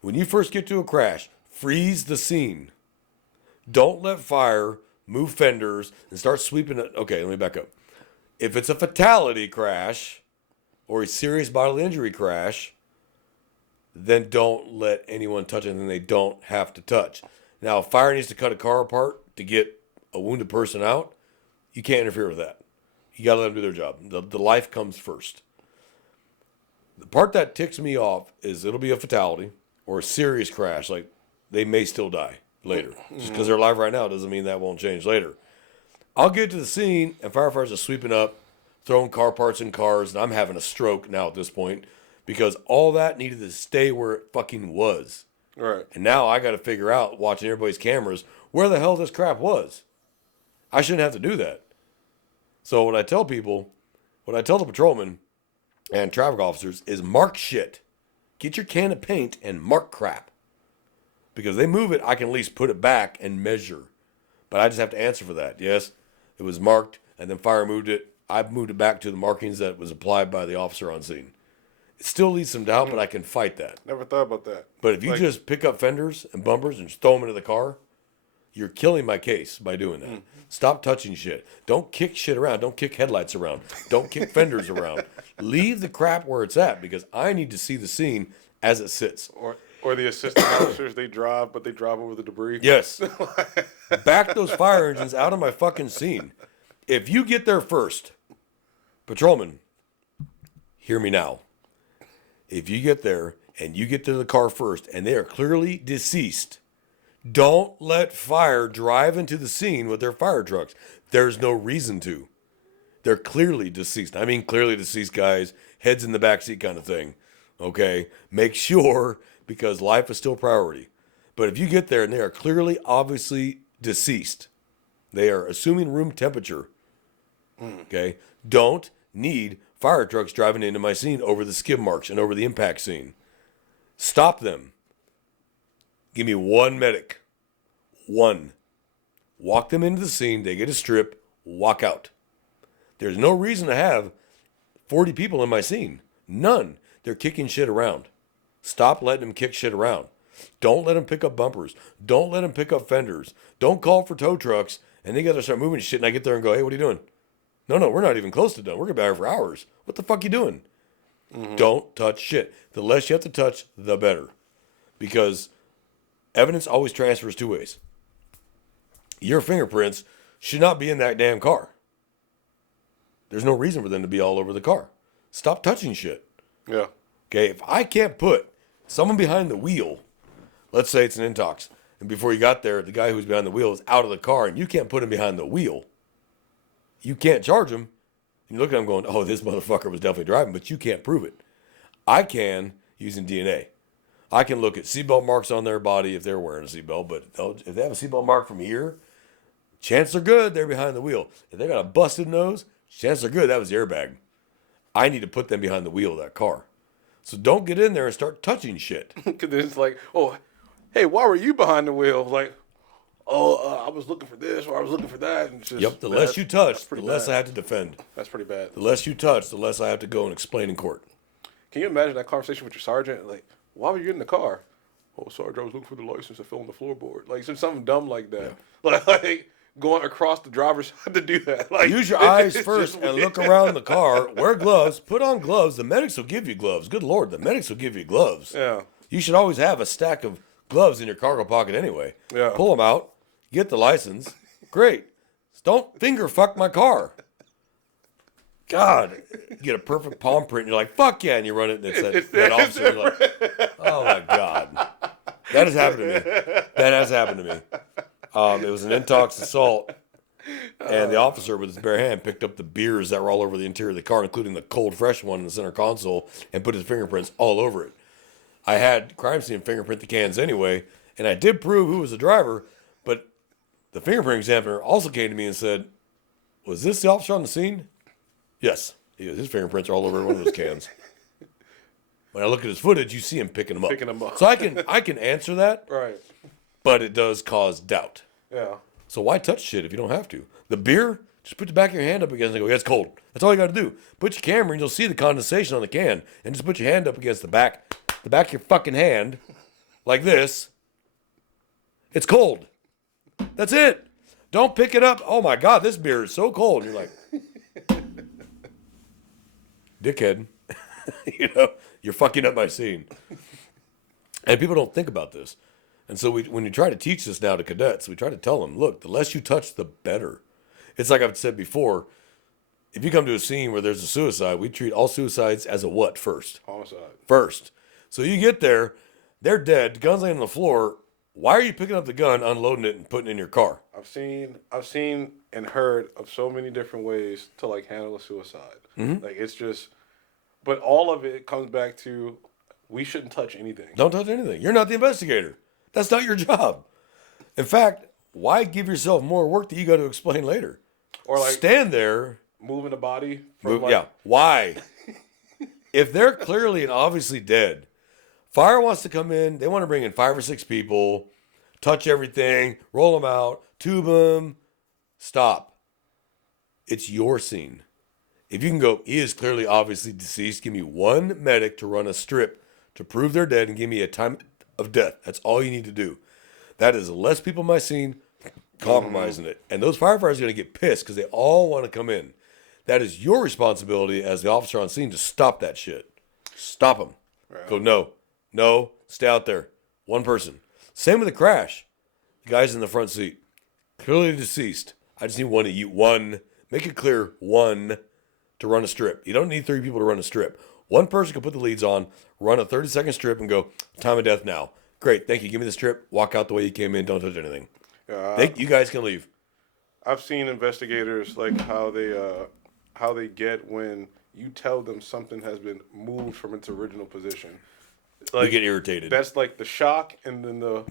when you first get to a crash, freeze the scene. Don't let fire move fenders and start sweeping it. Okay, let me back up. If it's a fatality crash or a serious bodily injury crash, then don't let anyone touch anything they don't have to touch. Now, if fire needs to cut a car apart to get a wounded person out, you can't interfere with that. You got to let them do their job. The life comes first. The part that ticks me off is it'll be a fatality or a serious crash. Like, they may still die later. Just because they're alive right now doesn't mean that won't change later. I'll get to the scene, and firefighters are sweeping up, throwing car parts in cars, and I'm having a stroke now at this point because all that needed to stay where it fucking was. Right. And now I got to figure out, watching everybody's cameras, where the hell this crap was. I shouldn't have to do that. So what I tell people, what I tell the patrolmen and traffic officers is mark shit. Get your can of paint and mark crap. Because they move it, I can at least put it back and measure. But I just have to answer for that. Yes, it was marked, and then fire moved it. I've moved it back to the markings that was applied by the officer on scene. It still leaves some doubt, but I can fight that. Never thought about that. But if you just pick up fenders and bumpers and just throw them into the car, you're killing my case by doing that. Stop touching shit. Don't kick shit around. Don't kick headlights around. Don't kick fenders around. Leave the crap where it's at because I need to see the scene as it sits. Or the assistant officers, they drive, but they drive over the debris. Yes. Back those fire engines out of my fucking scene. If you get there first, patrolman, hear me now. If you get there and you get to the car first and they are clearly deceased, don't let fire drive into the scene with their fire trucks. There's no reason to. They're clearly deceased. I mean, clearly deceased guys, heads in the backseat kind of thing. Okay? Make sure, because life is still priority. But if you get there and they are clearly, obviously deceased, they are assuming room temperature. Okay? Don't need fire trucks driving into my scene over the skid marks and over the impact scene. Stop them. Give me one medic. One. Walk them into the scene. They get a strip. Walk out. There's no reason to have 40 people in my scene. None. They're kicking shit around. Stop letting them kick shit around. Don't let them pick up bumpers. Don't let them pick up fenders. Don't call for tow trucks and they got to start moving shit and I get there and go, hey, what are you doing? No, we're not even close to done. We're going to be out here for hours. What the fuck you doing? Don't touch shit. The less you have to touch, the better. Because evidence always transfers two ways. Your fingerprints should not be in that damn car. There's no reason for them to be all over the car. Stop touching shit. Yeah. Okay, if I can't put someone behind the wheel, let's say it's an intox, and before you got there, the guy who's behind the wheel is out of the car, and you can't put him behind the wheel, you can't charge him. You look at him going, oh, this motherfucker was definitely driving, but you can't prove it. I can using DNA. I can look at seatbelt marks on their body if they're wearing a seatbelt, but if they have a seatbelt mark from here, chances are good they're behind the wheel. If they got a busted nose, chances are good that was the airbag. I need to put them behind the wheel of that car. So don't get in there and start touching shit. Because it's like, oh, hey, why were you behind the wheel? Like, I was looking for this or I was looking for that. And it's just, Yep, the less you touch, the less I have to defend. That's pretty bad. The less you touch, the less I have to go and explain in court. Can you imagine that conversation with your sergeant? Like, why were you in the car? Oh, Sergeant, I was looking for the license. I fell on the floorboard. Like, something dumb like that. Yeah. Like going across the driver's side to do that. Like, use your eyes first and look around the car. Wear gloves. Put on gloves. The medics will give you gloves. Good Lord, the medics will give you gloves. Yeah. You should always have a stack of gloves in your cargo pocket anyway. Yeah. Pull them out. Get the license. Great. Don't finger fuck my car. God, you get a perfect palm print and you're like, fuck yeah, and you run it and it's that officer. You're like, oh my God. That has happened to me. That has happened to me. It was an intox assault, and the officer with his bare hand picked up the beers that were all over the interior of the car, including the cold, fresh one in the center console, and put his fingerprints all over it. I had crime scene fingerprint the cans anyway, and I did prove who was the driver, but the fingerprint examiner also came to me and said, was this the officer on the scene? Yes. His fingerprints are all over one of those cans. When I look at his footage, you see him picking them up. So I can answer that. Right. But it does cause doubt. Yeah. So why touch shit if you don't have to? The beer, just put the back of your hand up against it and go, yeah, it's cold. That's all you got to do. Put your camera and you'll see the condensation on the can. And just put your hand up against the back of your fucking hand, like this. It's cold. That's it. Don't pick it up. Oh my God, this beer is so cold. You're like, dickhead. You're fucking up my scene. And people don't think about this. And so when you try to teach this now to cadets, we try to tell them, look, the less you touch, the better. It's like I've said before, if you come to a scene where there's a suicide, we treat all suicides as a what first? Homicide. First. So you get there, they're dead, the gun's laying on the floor. Why are you picking up the gun, unloading it, and putting it in your car? I've seen and heard of so many different ways to like handle a suicide. Like it's just, but all of it comes back to we shouldn't touch anything. Don't touch anything. You're not the investigator. That's not your job. In fact, why give yourself more work that you got to explain later? Or like stand there. moving the body. Why? If they're clearly and obviously dead, fire wants to come in. They want to bring in 5 or 6 people, touch everything, roll them out, tube them. Stop. It's your scene. If you can go, he is clearly obviously deceased. Give me 1 medic to run a strip to prove they're dead and give me a time of death. That's all you need to do. That is less people in my scene compromising it. And those firefighters are going to get pissed because they all want to come in. That is your responsibility as the officer on scene to stop that shit. Stop them. Right. Go, no, stay out there. 1 person. Same with the crash. The guy's in the front seat. Clearly deceased. I just need 1 of you. 1. Make it clear. 1 to run a strip. You don't need 3 people to run a strip. 1 person can put the leads on, run a 30-second strip, and go, time of death now. Great, thank you. Give me the strip. Walk out the way you came in. Don't touch anything. You guys can leave. I've seen investigators like how they get when you tell them something has been moved from its original position. Like, you get irritated. That's like the shock, and then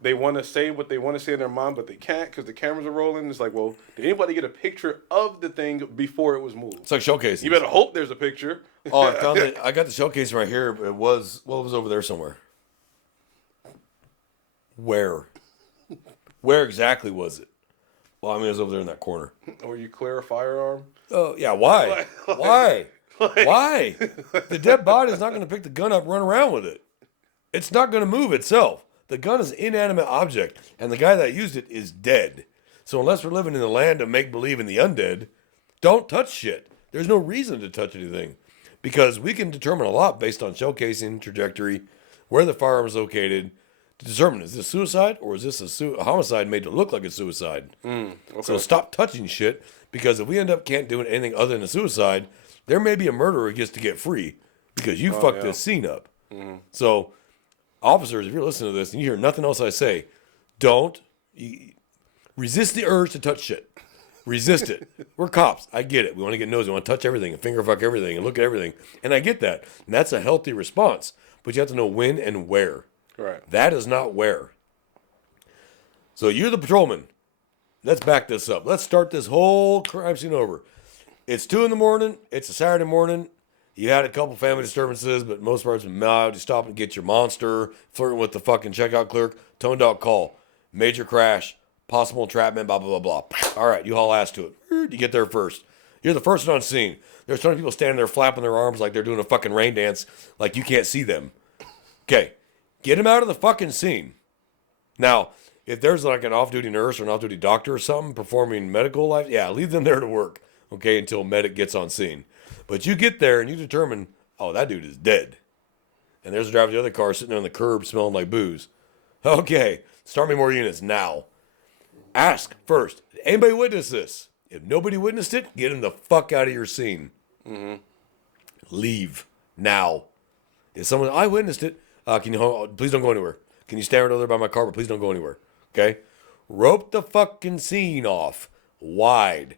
they want to say what they want to say in their mind, but they can't because the cameras are rolling. It's like, well, did anybody get a picture of the thing before it was moved? It's like showcasing. You better hope there's a picture. Oh, I got the showcase right here. It was over there somewhere. Where exactly was it? Well, I mean, it was over there in that corner. Or you clear a firearm? Oh, yeah. Why? Why? Why? The dead body is not going to pick the gun up and run around with it. It's not going to move itself. The gun is an inanimate object, and the guy that used it is dead. So unless we're living in the land of make-believe in the undead, don't touch shit. There's no reason to touch anything because we can determine a lot based on shell casing, trajectory, where the firearm is located, to determine is this suicide or is this a homicide made to look like a suicide. Okay. So stop touching shit because if we end up can't doing anything other than a suicide, there may be a murderer who gets to get free because you fucked this scene up. So officers, if you're listening to this and you hear nothing else I say, resist the urge to touch shit. Resist it. We're cops. I get it. We want to get nosy. We want to touch everything and finger fuck everything and look at everything. And I get that. And that's a healthy response. But you have to know when and where. Right. That is not where. So you're the patrolman. Let's back this up. Let's start this whole crime scene over. It's 2 a.m. It's a Saturday morning. You had a couple family disturbances, but most parts of mild. You stop and get your monster, flirting with the fucking checkout clerk, toned out call, major crash, possible entrapment, blah, blah, blah, blah. All right, you haul ass to it. You get there first. You're the first one on scene. There's 20 people standing there flapping their arms like they're doing a fucking rain dance, like you can't see them. Okay, get them out of the fucking scene. Now, if there's like an off-duty nurse or an off-duty doctor or something performing medical life, yeah, leave them there to work, okay, until medic gets on scene. But you get there and you determine, oh, that dude is dead. And there's a driver of the other car sitting there on the curb smelling like booze. Okay, start me more units now. Ask first, did anybody witness this? If nobody witnessed it, get him the fuck out of your scene. Leave now. If someone, I witnessed it, please don't go anywhere. Can you stand right over there by my car, but please don't go anywhere. Okay? Rope the fucking scene off wide.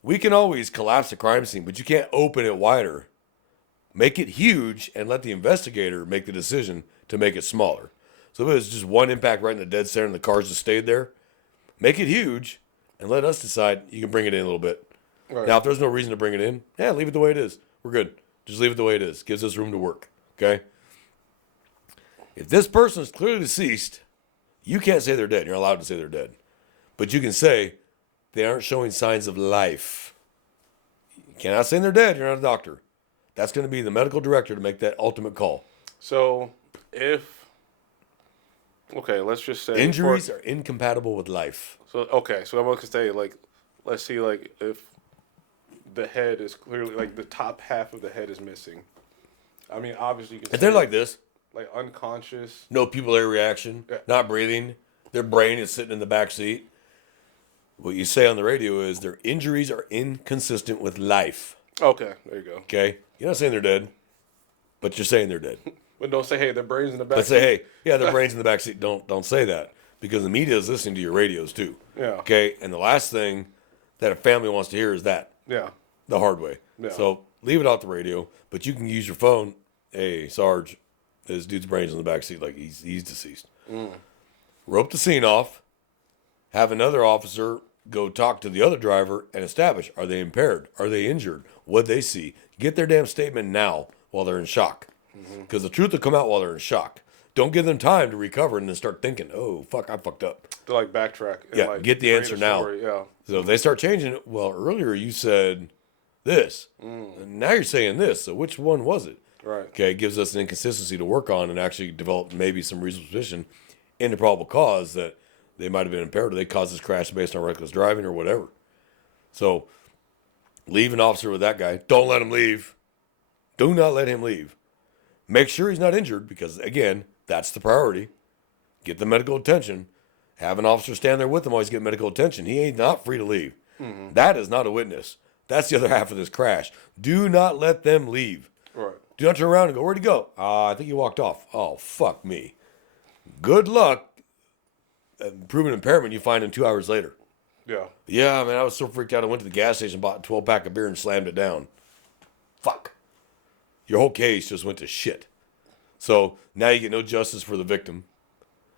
We can always collapse the crime scene, but you can't open it wider. Make it huge and let the investigator make the decision to make it smaller. So if it was just one impact right in the dead center and the cars just stayed there, make it huge and let us decide you can bring it in a little bit. Right. Now, if there's no reason to bring it in, yeah, leave it the way it is. We're good. Just leave it the way it is. Gives us room to work. Okay? If this person is clearly deceased, you can't say they're dead. You're not allowed to say they're dead. But you can say they aren't showing signs of life. You cannot say they're dead. You're not a doctor. That's going to be the medical director to make that ultimate call. So, let's just say injuries are incompatible with life. So, I'm going to say, like, let's see, like, if the head is clearly like the top half of the head is missing. I mean, obviously you can. If they're like this, like unconscious. no pupillary reaction, Yeah. not breathing, their brain is sitting in the back seat. What you say on the radio is their injuries are inconsistent with life. Okay, there you go. Okay? You're not saying they're dead, but you're saying they're dead. But don't say, hey, their brain's in the back. But say, hey, yeah, their brain's in the back seat. Don't say that because the media is listening to your radios too. Yeah. Okay? And the last thing that a family wants to hear is that Yeah. the hard way. Yeah. So leave it off the radio, but you can use your phone. Hey, Sarge, this dude's brain's in the back seat like he's deceased. Rope the scene off. Have another officer go talk to the other driver and establish, are they impaired? Are they injured? What'd they see? Get their damn statement now while they're in shock. Because the truth will come out while they're in shock. Don't give them time to recover and then start thinking, oh, fuck, I fucked up. To like backtrack. And, Yeah, like, get the create answer a now. story. Yeah. So if they start changing it, well, earlier you said this. And now you're saying this. So which one was it? Right. Okay, it gives us an inconsistency to work on and actually develop maybe some reasonable suspicion into probable cause that they might have been impaired or they caused this crash based on reckless driving or whatever. So leave an officer with that guy. Don't let him leave. Do not let him leave. Make sure he's not injured because, again, that's the priority. Get the medical attention. Have an officer stand there with him while he's getting medical attention. He ain't not free to leave. That is not a witness. That's the other half of this crash. Do not let them leave. Right. Do not turn around and go, where'd he go? I think he walked off. Oh, fuck me. Good luck proving impairment you find him 2 hours later. Yeah. Yeah, man, I was so freaked out. I went to the gas station, bought a 12-pack of beer, and slammed it down. Fuck. Your whole case just went to shit. So now you get no justice for the victim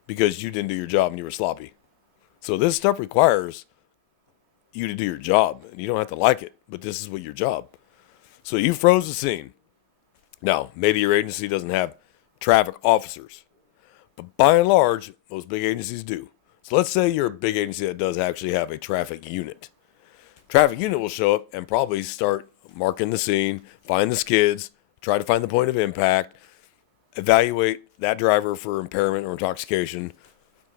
because you didn't do your job and you were sloppy. So this stuff requires you to do your job. And you don't have to like it, but this is what your job. So you froze the scene. Now, maybe your agency doesn't have traffic officers. But by and large, most big agencies do. So let's say you're a big agency that does actually have a traffic unit. Traffic unit will show up and probably start marking the scene, find the skids, try to find the point of impact, evaluate that driver for impairment or intoxication,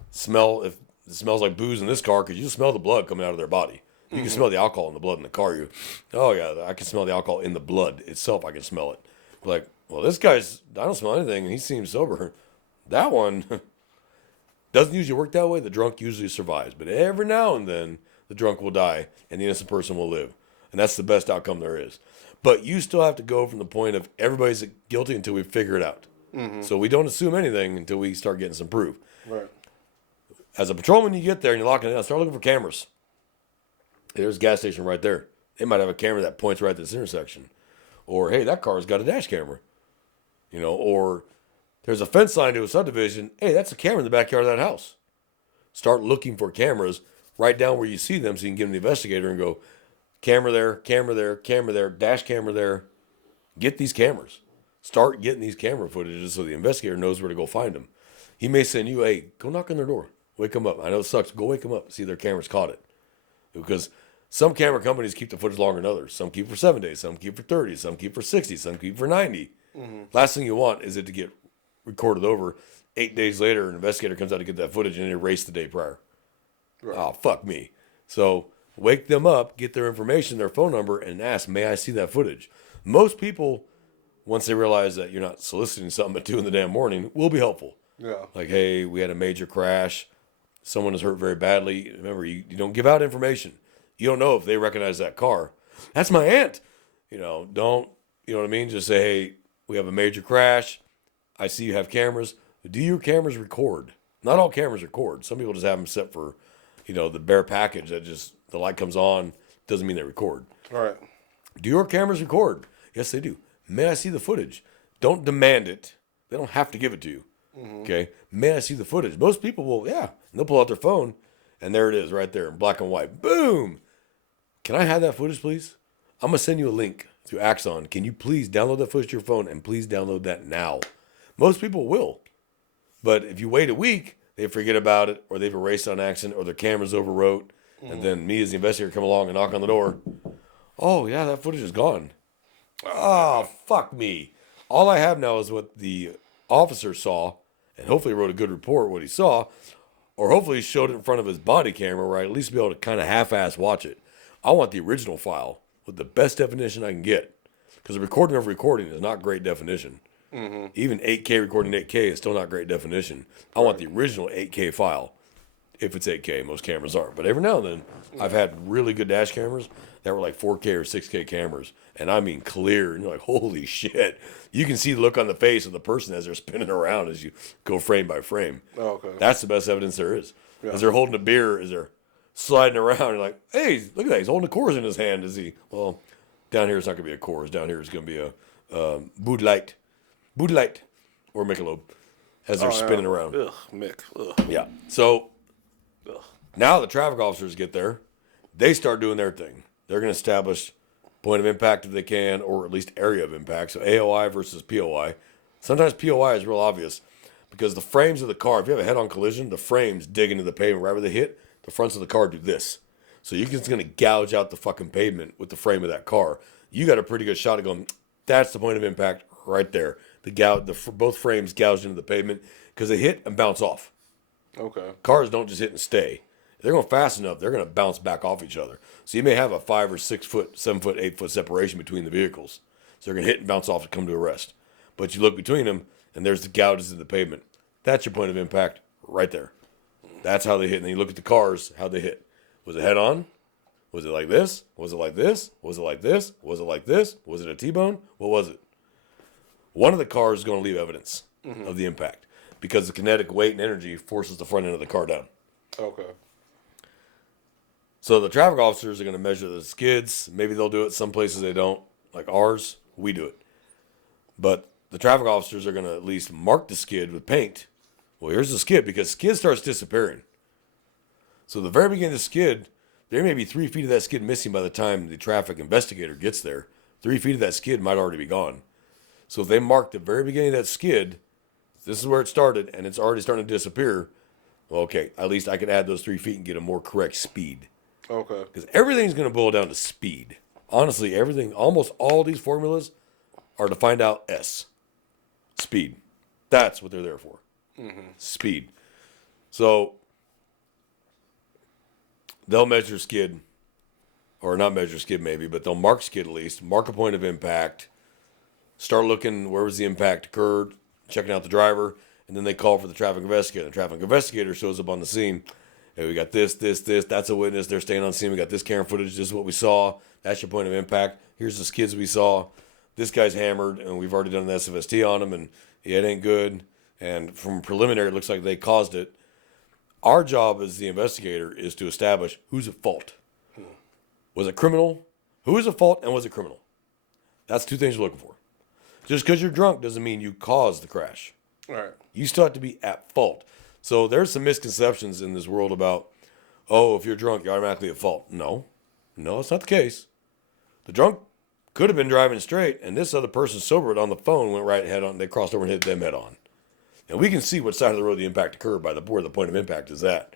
smell if it smells like booze in this car because you smell the blood coming out of their body. You can smell the alcohol in the blood in the car. Oh yeah, I can smell the alcohol in the blood itself. I can smell it. Like, well, this guy's, I don't smell anything and he seems sober. That one doesn't usually work that way. The drunk usually survives, but every now and then the drunk will die and the innocent person will live. And that's the best outcome there is. But you still have to go from the point of everybody's guilty until we figure it out. So we don't assume anything until we start getting some proof. Right. As a patrolman, you get there and you're locking it down. Start looking for cameras. There's a gas station right there. They might have a camera that points right at this intersection. Or, hey, that car's got a dash camera. You know, or there's a fence line to a subdivision. Hey, that's a camera in the backyard of that house. Start looking for cameras right down where you see them so you can give them the investigator and go, camera there, camera there, camera there, dash camera there. Get these cameras. Start getting these camera footages so the investigator knows where to go find them. He may send you, hey, go knock on their door. Wake them up. I know it sucks. Go wake them up. See if their cameras caught it. Because some camera companies keep the footage longer than others. Some keep for 7 days. Some keep for 30. Some keep for 60. Some keep for 90. Last thing you want is it to get recorded over. 8 days later, an investigator comes out to get that footage and erase the day prior. Right. Oh, fuck me. So wake them up, get their information, their phone number, and ask, may I see that footage? Most people, once they realize that you're not soliciting something at 2 in the damn morning, will be helpful. Yeah. Like, hey, we had a major crash. Someone is hurt very badly. Remember, you don't give out information. You don't know if they recognize that car. That's my aunt. You know, don't, you know what I mean? Just say, hey, we have a major crash. I see you have cameras. Do your cameras record? Not all cameras record. Some people just have them set for, you know, the bare package that just, the light comes on, doesn't mean they record. All right. Do your cameras record? Yes, they do. May I see the footage? Don't demand it. They don't have to give it to you. Okay? May I see the footage? Most people will, yeah. And they'll pull out their phone, and there it is right there in black and white. Boom! Can I have that footage, please? I'm going to send you a link through Axon. Can you please download that footage to your phone, and please download that now? Most people will. But if you wait a week, they forget about it, or they've erased on accident, or their camera's overwrote, and then me as the investigator come along and knock on the door. Oh, yeah, that footage is gone. Oh, fuck me. All I have now is what the officer saw, and hopefully wrote a good report what he saw, or hopefully showed it in front of his body camera where I at least be able to kind of half-ass watch it. I want the original file. with the best definition I can get. Because the recording of recording is not great definition. Mm-hmm. Even 8K recording 8K is still not great definition. I want the original 8K file. If it's 8K, most cameras aren't. But every now and then, I've had really good dash cameras that were like 4K or 6K cameras. And I mean clear. And you're like, holy shit. You can see the look on the face of the person as they're spinning around as you go frame by frame. Oh, okay. That's the best evidence there is. Yeah. As they're holding a beer, as they're sliding around, you're like, hey, look at that. He's holding a Coors in his hand. Is he? Well, down here it's not going to be a Coors. Down here it's going to be a Bud Light. Bud Light. Or Michelob. As they're spinning around. Ugh, Mick. Ugh. Yeah. So Ugh. now the traffic officers get there. They start doing their thing. They're going to establish point of impact if they can, or at least area of impact. So AOI versus POI. Sometimes POI is real obvious because the frames of the car, if you have a head-on collision, the frames dig into the pavement right where they hit. The fronts of the car do this. So you're just going to gouge out the fucking pavement with the frame of that car. You got a pretty good shot of going, that's the point of impact right there. Both frames gouged into the pavement because they hit and bounce off. Okay. Cars don't just hit and stay. If they're going fast enough, they're going to bounce back off each other. So you may have a 5 or 6 foot, 7 foot, 8 foot separation between the vehicles. So they're going to hit and bounce off to come to a rest. But you look between them, and there's the gouges in the pavement. That's your point of impact right there. That's how they hit. And then you look at the cars, how they hit. Was it head on? Was it like this? Was it like this? Was it like this? Was it like this? Was it a T-bone? What was it? One of the cars is going to leave evidence of the impact because the kinetic weight and energy forces the front end of the car down. Okay. So the traffic officers are going to measure the skids. Maybe they'll do it. Some places they don't. Like ours, we do it. But the traffic officers are going to at least mark the skid with paint. Well, here's the skid because skid starts disappearing. So the very beginning of the skid, there may be 3 feet of that skid missing by the time the traffic investigator gets there. 3 feet of that skid might already be gone. So if they mark the very beginning of that skid, this is where it started, and it's already starting to disappear, well, okay, at least I can add those 3 feet and get a more correct speed. Okay. Because everything's going to boil down to speed. Honestly, everything, almost all these formulas are to find out S. Speed. That's what they're there for. Speed. So they'll measure skid, or not measure skid maybe, but they'll mark skid at least, mark a point of impact, start looking where was the impact occurred, checking out the driver, and then they call for the traffic investigator. The traffic investigator shows up on the scene. Hey, we got this. That's a witness. They're staying on scene. We got this camera footage. This is what we saw. That's your point of impact. Here's the skids we saw. This guy's hammered, and we've already done an SFST on him, and yeah, it ain't good. And from preliminary, it looks like they caused it. Our job as the investigator is to establish who's at fault. Was it criminal? Who is at fault, and was it criminal? That's 2 things we're looking for. Just because you're drunk doesn't mean you caused the crash. All right. You still have to be at fault. So there's some misconceptions in this world about, oh, if you're drunk, you're automatically at fault. No, that's not the case. The drunk could have been driving straight, and this other person sobered on the phone, went right head on. They crossed over and hit them head on. And we can see what side of the road the impact occurred by where the point of impact is at.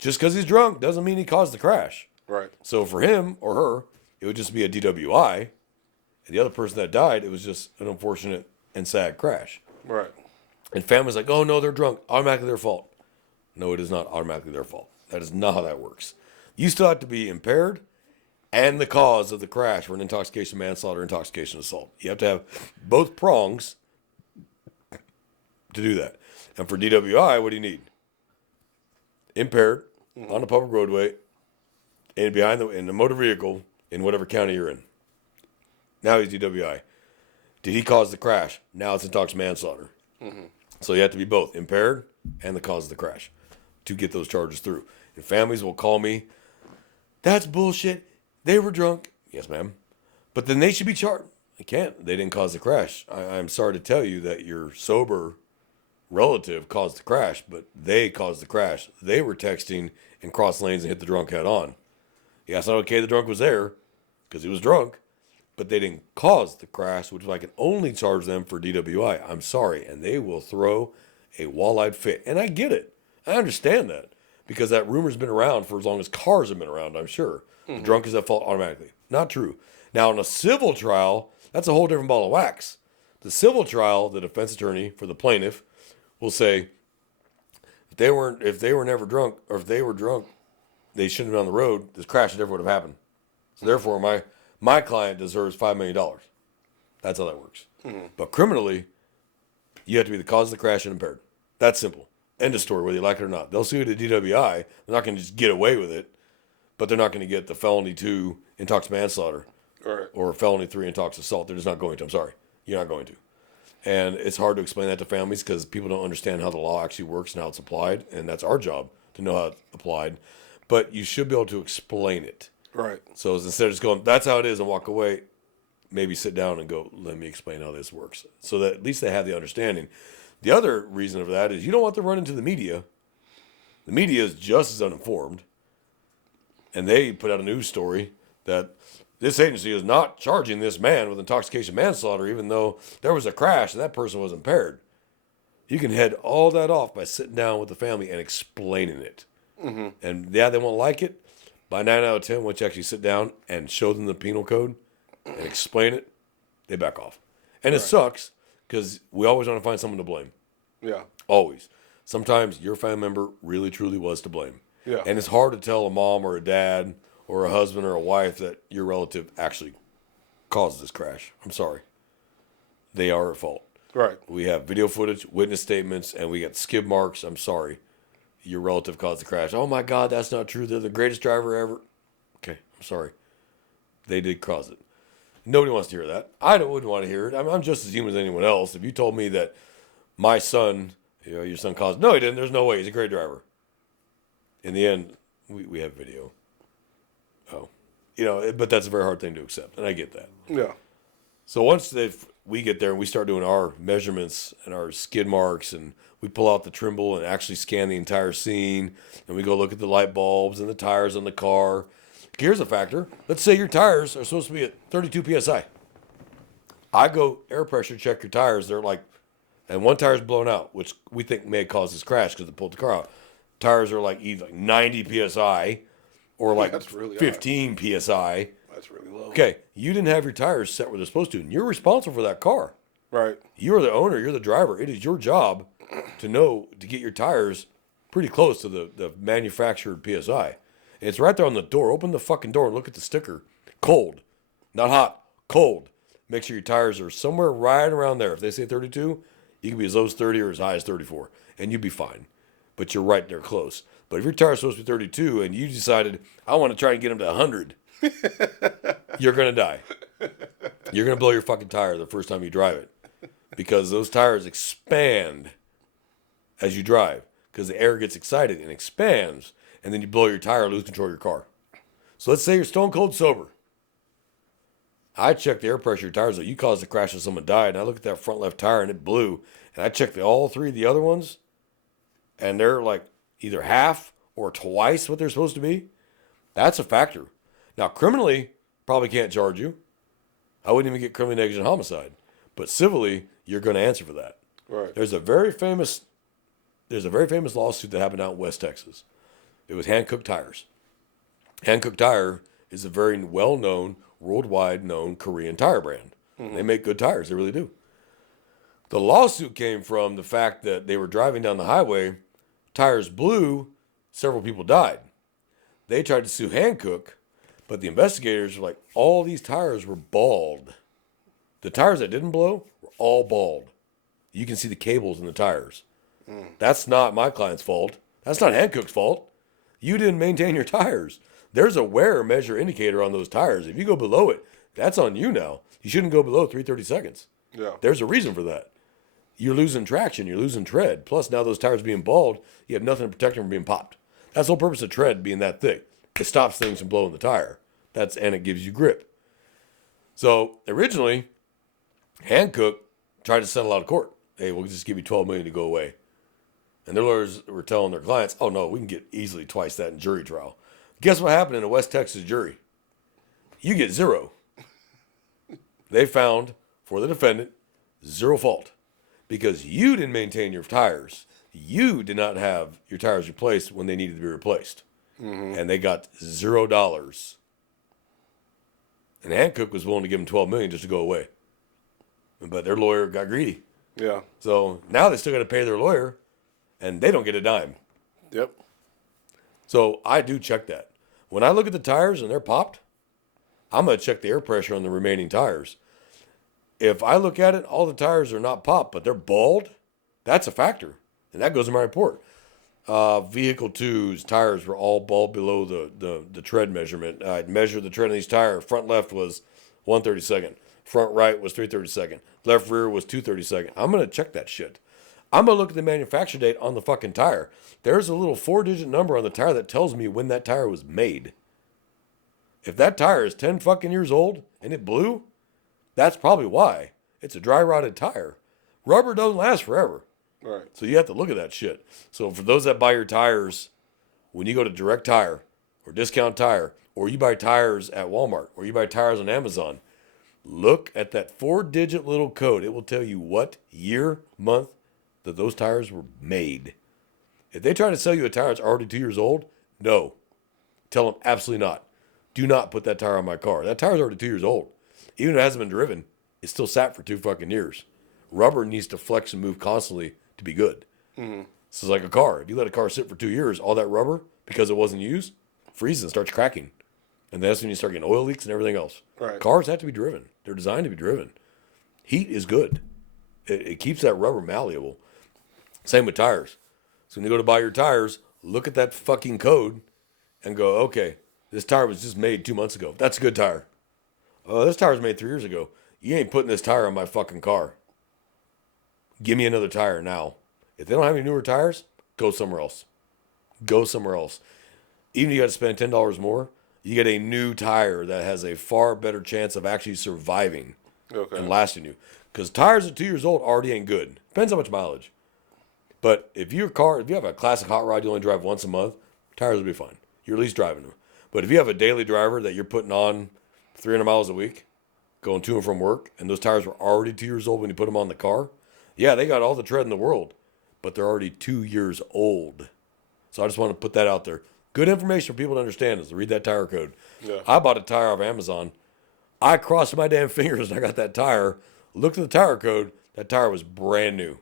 Just because he's drunk doesn't mean he caused the crash. Right. So for him or her, it would just be a DWI. And the other person that died, it was just an unfortunate and sad crash. Right. And family's like, oh, no, they're drunk. Automatically their fault. No, it is not automatically their fault. That is not how that works. You still have to be impaired and the cause of the crash for an intoxication manslaughter, intoxication assault. You have to have both prongs to do that. And for DWI, what do you need? Impaired on a public roadway and in the motor vehicle in whatever county you're in. Now he's DWI. Did he cause the crash? Now it's intoxication manslaughter. So you have to be both impaired and the cause of the crash to get those charges through. And families will call me, that's bullshit. They were drunk. Yes, ma'am. But then they should be charged. They can't. They didn't cause the crash. I'm sorry to tell you that your sober relative caused the crash, but they caused the crash. They were texting and crossed lanes and hit the drunk head on. Yeah, it's not okay the drunk was there because he was drunk, but they didn't cause the crash, which I can only charge them for DWI. I'm sorry. And they will throw a wall-eyed fit. And I get it. I understand that because that rumor's been around for as long as cars have been around, I'm sure. The drunk is at fault automatically. Not true. Now, in a civil trial, that's a whole different ball of wax. The civil trial, the defense attorney for the plaintiff will say, if they were never drunk, or if they were drunk, they shouldn't have been on the road. This crash never would have happened. So therefore, My client deserves $5 million. That's how that works. But criminally, you have to be the cause of the crash and impaired. That's simple. End of story, whether you like it or not. They'll sue you to DWI. They're not going to just get away with it, but they're not going to get the felony 2 intox manslaughter Right. or felony 3 intox assault. They're just not going to. I'm sorry. You're not going to. And it's hard to explain that to families because people don't understand how the law actually works and how it's applied. And that's our job to know how it's applied. But you should be able to explain it. Right. So instead of just going, that's how it is, and walk away, maybe sit down and go, let me explain how this works. So that at least they have the understanding. The other reason for that is you don't want to run into the media. The media is just as uninformed. And they put out a news story that this agency is not charging this man with intoxication manslaughter, even though there was a crash and that person was impaired. You can head all that off by sitting down with the family and explaining it. Mm-hmm. And yeah, they won't like it. By 9 out of 10, once you actually sit down and show them the penal code and explain it, they back off. And it sucks because we always want to find someone to blame. Yeah. Always. Sometimes your family member really, truly was to blame. Yeah. And it's hard to tell a mom or a dad or a husband or a wife that your relative actually caused this crash. I'm sorry. They are at fault. Right. We have video footage, witness statements, and we got skid marks. I'm sorry. Your relative caused the crash. Oh my God, that's not true. They're the greatest driver ever. Okay, I'm sorry. They did cause it. Nobody wants to hear that. Wouldn't want to hear it. I'm just as human as anyone else. If you told me that my son, your son caused, no, he didn't. There's no way. He's a great driver. In the end, we have video. Oh, but that's a very hard thing to accept, and I get that. Yeah. So once we get there and we start doing our measurements and our skid marks and we pull out the Trimble and actually scan the entire scene and we go look at the light bulbs and the tires on the car. Here's a factor. Let's say your tires are supposed to be at 32 PSI. I go air pressure check your tires. They're like, and one tire's blown out, which we think may cause this crash because it pulled the car out. Tires are like either 90 PSI or like that's really 15 PSI. That's really low. Okay, you didn't have your tires set where they're supposed to, and you're responsible for that car. Right. You're the owner, you're the driver. It is your job to get your tires pretty close to the manufactured PSI. And it's right there on the door. Open the fucking door and look at the sticker. Cold. Not hot. Cold. Make sure your tires are somewhere right around there. If they say 32, you can be as low as 30 or as high as 34, and you'd be fine. But you're right there close. But if your tire's supposed to be 32 and you decided, I want to try and get them to 100, you're going to die. You're going to blow your fucking tire the first time you drive it. Because those tires expand as you drive. Because the air gets excited and expands. And then you blow your tire, lose control of your car. So let's say you're stone cold sober. I checked the air pressure of your tires. Like you caused the crash and someone died. And I look at that front left tire and it blew. And I checked all 3 of the other ones. And they're like either half or twice what they're supposed to be. That's a factor. Now, criminally, probably can't charge you. I wouldn't even get criminally negligent homicide. But civilly, you're going to answer for that. Right. There's a very famous lawsuit that happened out in West Texas. It was Hankook Tires. Hankook Tire is a very well-known, worldwide known Korean tire brand. Mm-hmm. They make good tires. They really do. The lawsuit came from the fact that they were driving down the highway, tires blew, several people died. They tried to sue Hankook, but the investigators were like, all these tires were bald. The tires that didn't blow were all bald. You can see the cables in the tires. That's not my client's fault. That's not Hankook's fault. You didn't maintain your tires. There's a wear measure indicator on those tires. If you go below it, that's on you now. You shouldn't go below 330 seconds. Yeah. There's a reason for that. You're losing traction. You're losing tread. Plus, now those tires being bald, you have nothing to protect them from being popped. That's the whole purpose of tread being that thick. It stops things from blowing the tire. And it gives you grip. So originally, Hankook tried to settle out of court. Hey, we'll just give you $12 million to go away. And their lawyers were telling their clients, oh no, we can get easily twice that in jury trial. Guess what happened in a West Texas jury? You get 0. They found, for the defendant, 0 fault. Because you didn't maintain your tires. You did not have your tires replaced when they needed to be replaced. Mm-hmm. And they got $0. And Hankook was willing to give them $12 million just to go away. But their lawyer got greedy. Yeah. So now they still got to pay their lawyer, and they don't get a dime. Yep. So I do check that. When I look at the tires and they're popped, I'm going to check the air pressure on the remaining tires. If I look at it, all the tires are not popped, but they're bald, that's a factor. And that goes in my report. Vehicle two's tires were all bald below the tread measurement. I measured the tread on these tires. Front left was 132nd. Front right was 332nd. Left rear was 232nd. I'm going to check that shit. I'm going to look at the manufacture date on the fucking tire. There's a little 4-digit number on the tire that tells me when that tire was made. If that tire is 10 fucking years old and it blew, that's probably why. It's a dry rotted tire. Rubber doesn't last forever. Right. So you have to look at that shit. So for those that buy your tires, when you go to Direct Tire or Discount Tire, or you buy tires at Walmart, or you buy tires on Amazon, look at that 4-digit little code. It will tell you what year, month that those tires were made. If they try to sell you a tire that's already 2 years old, no. Tell them absolutely not. Do not put that tire on my car. That tire's already 2 years old. Even if it hasn't been driven, it's still sat for 2 fucking years. Rubber needs to flex and move constantly to be good. Mm-hmm. This is like a car. If you let a car sit for 2 years, all that rubber, because it wasn't used, freezes and starts cracking. And that's when you start getting oil leaks and everything else. Right. Cars have to be driven. They're designed to be driven. Heat is good. It keeps that rubber malleable. Same with tires. So when you go to buy your tires, look at that fucking code and go, okay, this tire was just made 2 months ago. That's a good tire. This tire was made 3 years ago. You ain't putting this tire on my fucking car. Give me another tire now. If they don't have any newer tires, go somewhere else. Go somewhere else. Even if you got to spend $10 more, you get a new tire that has a far better chance of actually surviving and lasting you. Because tires at 2 years old already ain't good. Depends how much mileage. But if you have a classic hot rod you only drive once a month, tires will be fine. You're at least driving them. But if you have a daily driver that you're putting on 300 miles a week, going to and from work, and those tires were already 2 years old when you put them on the car, yeah, they got all the tread in the world, but they're already 2 years old. So I just want to put that out there. Good information for people to understand is to read that tire code. Yeah. I bought a tire off Amazon. I crossed my damn fingers and I got that tire. Looked at the tire code. That tire was brand new.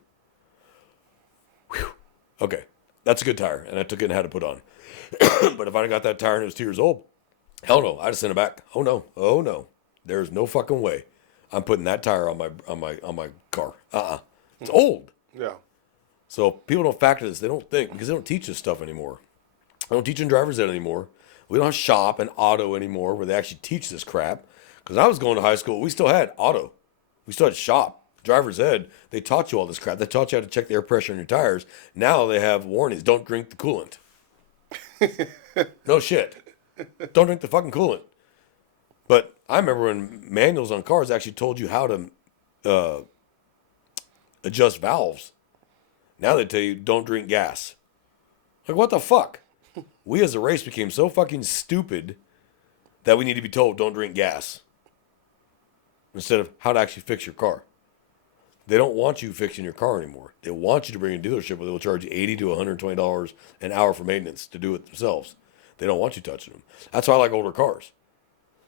Whew. Okay, that's a good tire, and I took it and had to put on. But if I got that tire and it was 2 years old, hell no, I'd have sent it back. Oh no, there's no fucking way I'm putting that tire on my car. It's old. Yeah. So people don't factor this. They don't think, because they don't teach this stuff anymore. They don't teach in driver's ed anymore. We don't have shop and auto anymore where they actually teach this crap. Because I was going to high school, we still had auto. We still had shop. Driver's ed, they taught you all this crap. They taught you how to check the air pressure in your tires. Now they have warnings. Don't drink the coolant. No shit. Don't drink the fucking coolant. But I remember when manuals on cars actually told you how to adjust valves. Now they tell you don't drink gas. Like, what the fuck? We as a race became so fucking stupid that we need to be told don't drink gas instead of how to actually fix your car. They don't want you fixing your car anymore. They want you to bring a dealership where they'll charge you $80 to $120 an hour for maintenance to do it themselves. They don't want you touching them. That's why I like older cars.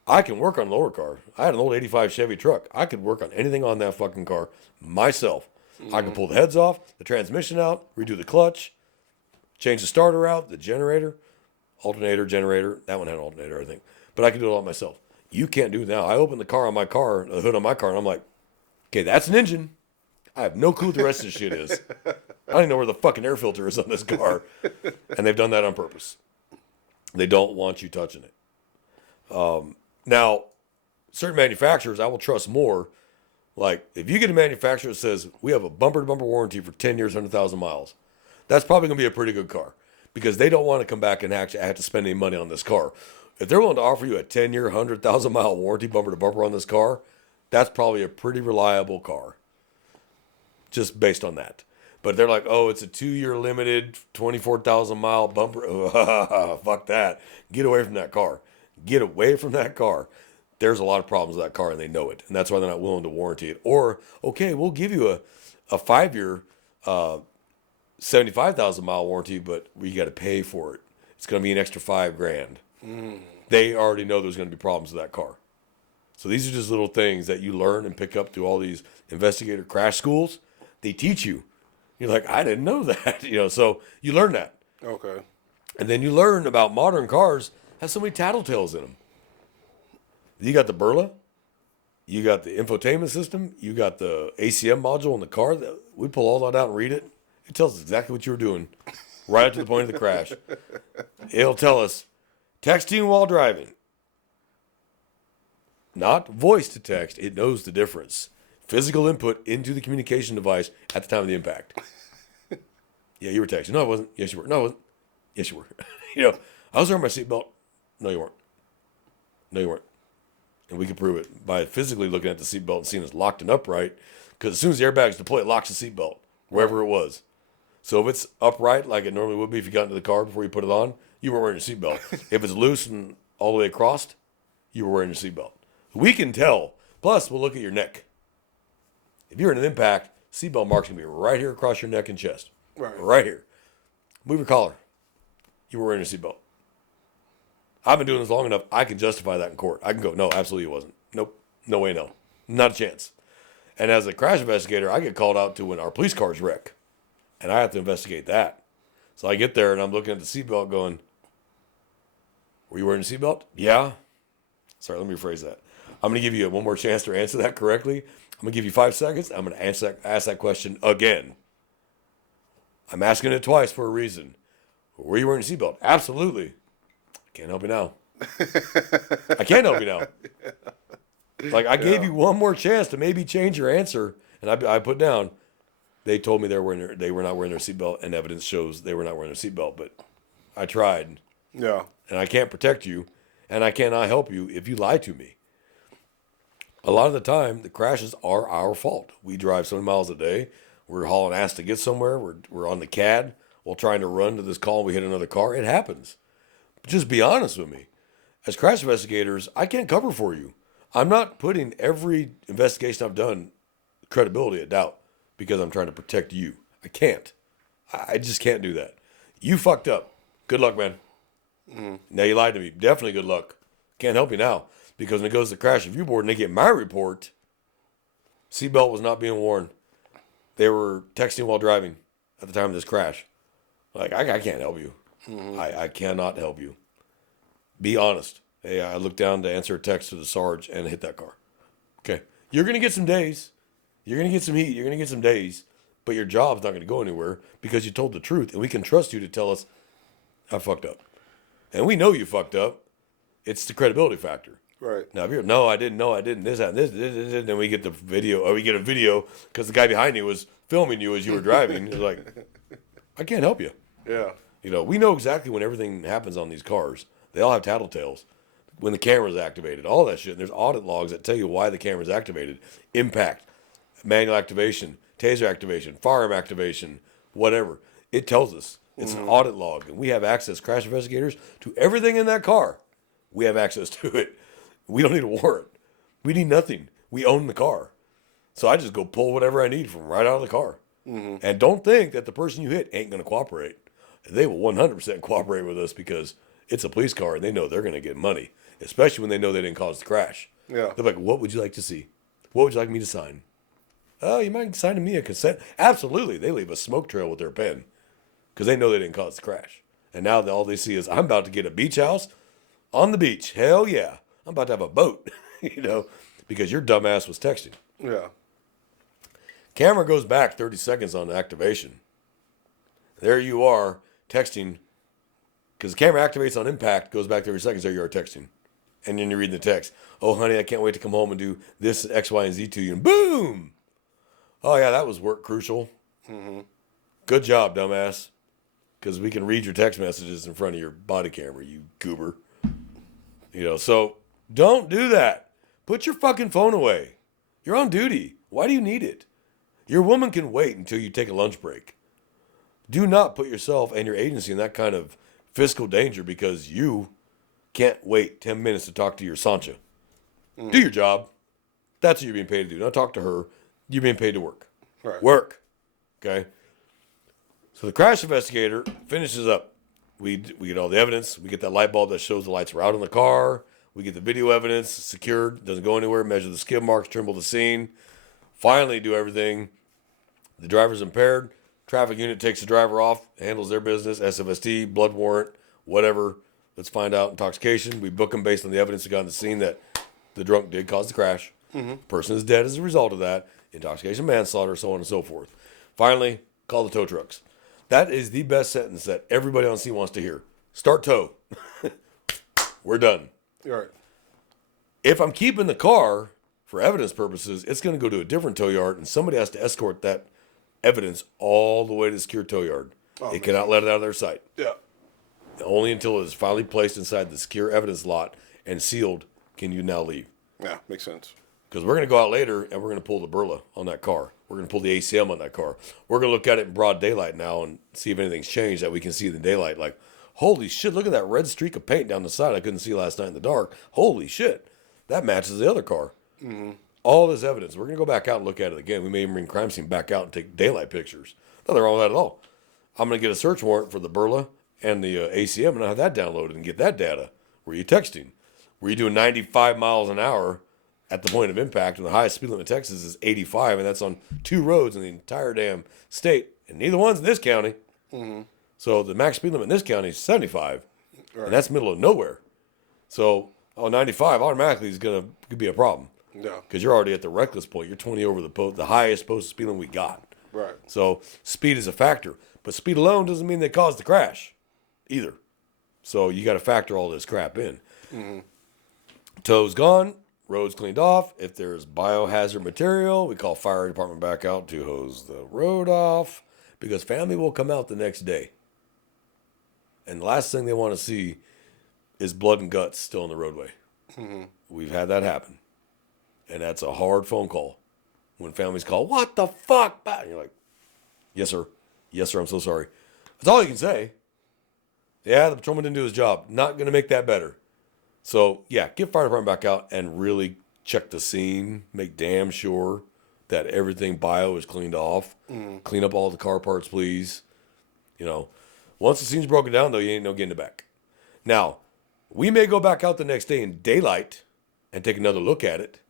I can work on an older car. I had an old 85 Chevy truck. I could work on anything on that fucking car myself. Mm-hmm. I can pull the heads off, the transmission out, redo the clutch, change the starter out, the generator, alternator, generator. That one had an alternator, I think. But I can do it all myself. You can't do it now. I open the hood on my car, and I'm like, okay, that's an engine. I have no clue what the rest of this shit is. I don't even know where the fucking air filter is on this car. And they've done that on purpose. They don't want you touching it. Now, certain manufacturers I will trust more. Like, if you get a manufacturer that says, we have a bumper-to-bumper warranty for 10 years, 100,000 miles, that's probably going to be a pretty good car. Because they don't want to come back and actually have to spend any money on this car. If they're willing to offer you a 10-year, 100,000-mile warranty bumper-to-bumper on this car, that's probably a pretty reliable car. Just based on that. But they're like, oh, it's a 2-year limited, 24,000-mile bumper. Fuck that. Get away from that car. Get away from that car. There's a lot of problems with that car, and they know it. And that's why they're not willing to warranty it. Or, okay, we'll give you a 5-year, 75,000-mile warranty, but we got to pay for it. It's going to be an extra $5,000. They already know there's going to be problems with that car. So these are just little things that you learn and pick up through all these investigator crash schools. They teach you. You're like, I didn't know that. So you learn that. Okay. And then you learn about modern cars have so many tattletales in them. You got the Burla. You got the infotainment system. You got the ACM module in the car. We pull all that out and read it. It tells us exactly what you were doing right up to the point of the crash. It'll tell us texting while driving. Not voice to text. It knows the difference. Physical input into the communication device at the time of the impact. Yeah, you were texting. No, I wasn't. Yes, you were. No, I wasn't. Yes, you were. I was wearing my seatbelt. No, you weren't. No, you weren't. And we could prove it by physically looking at the seatbelt and seeing it's locked and upright. Because as soon as the airbags deploy, it locks the seatbelt wherever it was. So if it's upright, like it normally would be if you got into the car before you put it on, you weren't wearing your seatbelt. If it's loose and all the way across, you were wearing your seatbelt. We can tell. Plus, we'll look at your neck. If you're in an impact, seatbelt marks going to be right here across your neck and chest. Right here. Move your collar. You were wearing your seatbelt. I've been doing this long enough, I can justify that in court. I can go, no, absolutely it wasn't. Nope. No way, no. Not a chance. And as a crash investigator, I get called out to when our police cars wreck. And I have to investigate that. So I get there and I'm looking at the seatbelt going, were you wearing a seatbelt? Yeah. Sorry, let me rephrase that. I'm going to give you one more chance to answer that correctly. I'm going to give you 5 seconds. I'm going to ask that question again. I'm asking it twice for a reason. Were you wearing a seatbelt? Absolutely. Can't help you now. I can't help you now. Like, I gave you one more chance to maybe change your answer, and I put down, they told me they were not wearing their seatbelt, and evidence shows they were not wearing their seatbelt, but I tried. Yeah. And I can't protect you, and I cannot help you if you lie to me. A lot of the time, the crashes are our fault. We drive so many miles a day. We're hauling ass to get somewhere. We're on the CAD while trying to run to this call. We hit another car. It happens. But just be honest with me. As crash investigators, I can't cover for you. I'm not putting every investigation I've done credibility at doubt because I'm trying to protect you. I can't. I just can't do that. You fucked up. Good luck, man. Now you lied to me. Definitely good luck. Can't help you now. Because when it goes to the crash review board and they get my report, seatbelt was not being worn. They were texting while driving at the time of this crash. Like, I can't help you. I cannot help you. Be honest. Hey, I looked down to answer a text to the Sarge and hit that car. Okay. You're going to get some days. You're going to get some heat. You're going to get some days. But your job's not going to go anywhere because you told the truth. And we can trust you to tell us, I fucked up. And we know you fucked up. It's the credibility factor. Right. Now, if you're, no, I didn't, this, that, and this, then we get the video, or we get a video because the guy behind you was filming you as you were driving. It's like, I can't help you. Yeah. We know exactly when everything happens on these cars. They all have tattletales. When the camera's activated, all that shit. And there's audit logs that tell you why the camera's activated. Impact, manual activation, taser activation, firearm activation, whatever. It tells us. It's an audit log. And we have access, crash investigators, to everything in that car. We have access to it. We don't need a warrant. We need nothing. We own the car. So I just go pull whatever I need from right out of the car. And don't think that the person you hit ain't going to cooperate. They will 100% cooperate with us because it's a police car and they know they're going to get money, especially when they know they didn't cause the crash. Yeah. They're like, what would you like to see? What would you like me to sign? Oh, you mind signing me a consent? Absolutely. They leave a smoke trail with their pen because they know they didn't cause the crash. And now all they see is, I'm about to get a beach house on the beach. Hell yeah. I'm about to have a boat, because your dumbass was texting. Yeah. Camera goes back 30 seconds on activation. There you are texting, because the camera activates on impact, goes back 30 seconds, there you are texting. And then you read the text. Oh, honey, I can't wait to come home and do this X, Y, and Z to you. And boom! Oh, yeah, that was work crucial. Good job, dumbass. Because we can read your text messages in front of your body camera, you goober. So don't do that. Put your fucking phone away. You're on duty. Why do you need it? Your woman can wait until you take a lunch break. Do not put yourself and your agency in that kind of fiscal danger because you can't wait 10 minutes to talk to your Sancha. Do your job. That's what you're being paid to do. Not talk to her. You're being paid to work. Right. Work. Okay? So the crash investigator finishes up. We get all the evidence. We get that light bulb that shows the lights were out in the car. We get the video evidence secured. Doesn't go anywhere. Measure the skid marks. Trimble the scene. Finally do everything. The driver's impaired. Traffic unit takes the driver off. Handles their business. SFST, blood warrant, whatever. Let's find out intoxication. We book them based on the evidence we got on the scene that the drunk did cause the crash. Person is dead as a result of that. Intoxication, manslaughter, so on and so forth. Finally, call the tow trucks. That is the best sentence that everybody on scene wants to hear. Start tow. We're done. Right. If I'm keeping the car for evidence purposes, it's going to go to a different tow yard, and somebody has to escort that evidence all the way to the secure tow yard. It cannot let it out of their sight. Yeah. Only until it is finally placed inside the secure evidence lot and sealed can you now leave. Yeah, makes sense. Because we're going to go out later and we're going to pull the Burla on that car. We're going to pull the ACM on that car. We're going to look at it in broad daylight now and see if anything's changed that we can see in the daylight. Like, holy shit, look at that red streak of paint down the side I couldn't see last night in the dark. Holy shit, that matches the other car. All this evidence. We're going to go back out and look at it again. We may even bring crime scene back out and take daylight pictures. Nothing wrong with that at all. I'm going to get a search warrant for the Burla and the ACM, and I'll have that downloaded and get that data. Were you texting? Were you doing 95 miles an hour at the point of impact? And the highest speed limit in Texas is 85, and that's on 2 roads in the entire damn state, and neither one's in this county. So the max speed limit in this county is 75, and that's middle of nowhere. So 95 automatically is going to be a problem. Yeah. Because you're already at the reckless point. You're 20 over the highest posted speed limit we got. Right. So speed is a factor. But speed alone doesn't mean they caused the crash either. So you got to factor all this crap in. Tow's gone. Road's cleaned off. If there's biohazard material, we call fire department back out to hose the road off. Because family will come out the next day. And the last thing they want to see is blood and guts still in the roadway. We've had that happen. And that's a hard phone call. When families call, what the fuck? And you're like, yes, sir. Yes, sir, I'm so sorry. That's all you can say. Yeah, the patrolman didn't do his job. Not going to make that better. So, yeah, get fire department back out and really check the scene. Make damn sure that everything bio is cleaned off. Clean up all the car parts, please. You know, once the scene's broken down, though, you ain't no getting it back. Now, we may go back out the next day in daylight and take another look at it.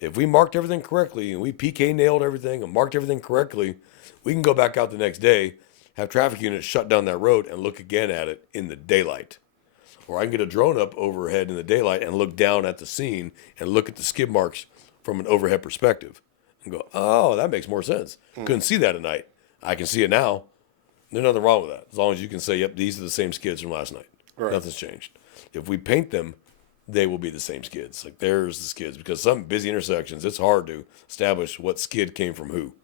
If we marked everything correctly and we PK nailed everything and marked everything correctly, we can go back out the next day, have traffic units shut down that road and look again at it in the daylight. Or I can get a drone up overhead in the daylight and look down at the scene and look at the skid marks from an overhead perspective and go, oh, that makes more sense. Couldn't see that at night. I can see it now. There's nothing wrong with that. As long as you can say, yep, these are the same skids from last night. Right. Nothing's changed. If we paint them, they will be the same skids. Like, there's the skids. Because some busy intersections, it's hard to establish what skid came from who.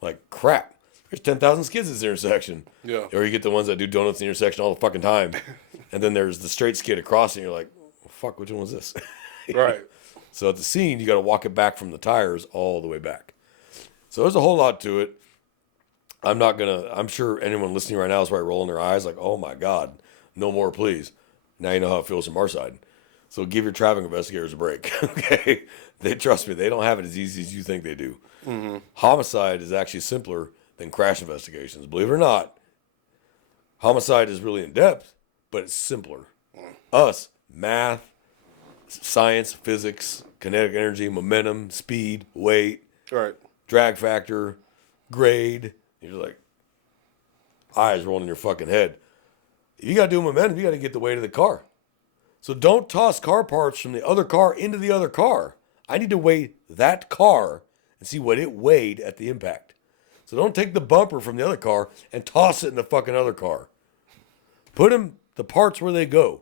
Like, crap. There's 10,000 skids in this intersection. Yeah. Or you get the ones that do donuts in the intersection all the fucking time. And then there's the straight skid across, and you're like, well, fuck, which one was this? Right. So at the scene, you got to walk it back from the tires all the way back. So there's a whole lot to it. I'm sure anyone listening right now is probably rolling their eyes like, oh my God, no more, please. Now you know how it feels from our side. So give your traffic investigators a break, okay? Trust me, they don't have it as easy as you think they do. Homicide is actually simpler than crash investigations. Believe it or not, homicide is really in depth, but it's simpler. Us, math, science, physics, kinetic energy, momentum, speed, weight, Right. drag factor, grade. You're like, eyes rolling in your fucking head. If you got to do momentum, you got to get the weight of the car. So don't toss car parts from the other car into the other car. I need to weigh that car and see what it weighed at the impact. So don't take the bumper from the other car and toss it in the fucking other car. Put the parts where they go.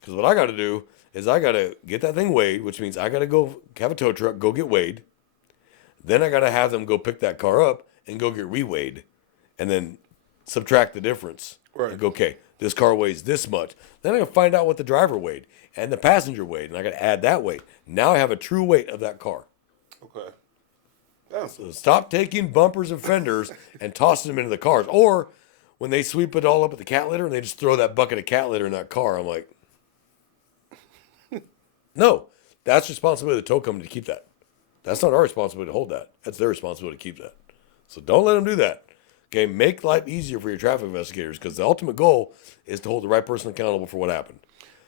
Because what I got to do is I got to get that thing weighed, which means I got to go have a tow truck, go get weighed. Then I got to have them go pick that car up and go get reweighed. And then subtract the difference. Right. And go, okay, this car weighs this much. Then I got to find out what the driver weighed and the passenger weighed. And I got to add that weight. Now I have a true weight of that car. Okay. That's So stop taking bumpers and fenders and tossing them into the cars. Or when they sweep it all up at the cat litter and they just throw that bucket of cat litter in that car, I'm like, no, that's responsibility of the tow company to keep that. That's not our responsibility to hold that. That's their responsibility to keep that. So don't let them do that. Okay, make life easier for your traffic investigators because the ultimate goal is to hold the right person accountable for what happened.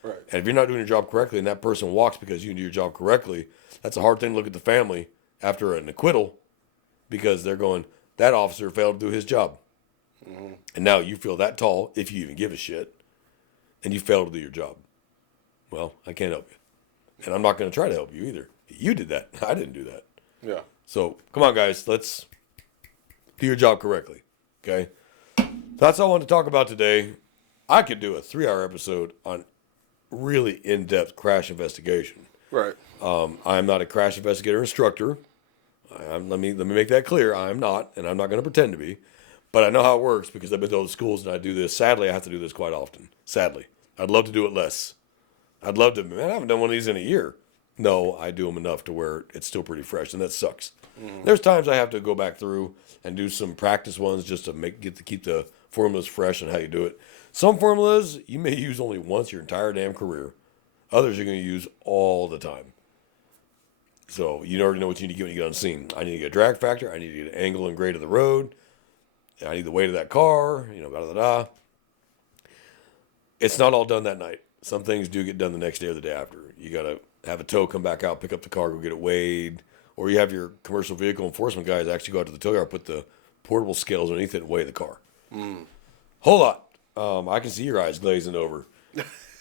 right. And if you're not doing your job correctly and that person walks because you didn't do your job correctly, that's a hard thing to look at the family after an acquittal because they're going, that officer failed to do his job. And now you feel that tall, if you even give a shit, and you failed to do your job. Well, I can't help you. And I'm not going to try to help you either. You did that. I didn't do that. Yeah. So come on, guys. Let's do your job correctly. Okay. So that's all I wanted to talk about today. I could do a 3-hour episode on really in-depth crash investigation. Right. I'm not a crash investigator instructor. Let me make that clear. I'm not, and I'm not going to pretend to be. But I know how it works because I've been to all the schools and I do this. Sadly, I have to do this quite often. Sadly. I'd love to do it less. I'd love to. Man, I haven't done one of these in a year. No, I do them enough to where it's still pretty fresh, and that sucks. There's times I have to go back through and do some practice ones just to keep the formulas fresh and how you do it. Some formulas you may use only once your entire damn career. Others you're going to use all the time. So you already know what you need to get when you get on scene. I need to get a drag factor. I need to get an angle and grade of the road. I need the weight of that car. Da-da-da. It's not all done that night. Some things do get done the next day or the day after. You got to have a tow come back out, pick up the car, go get it weighed. Or you have your commercial vehicle enforcement guys actually go out to the tow yard, put the portable scales underneath it and weigh the car. Whole lot. I can see your eyes glazing over.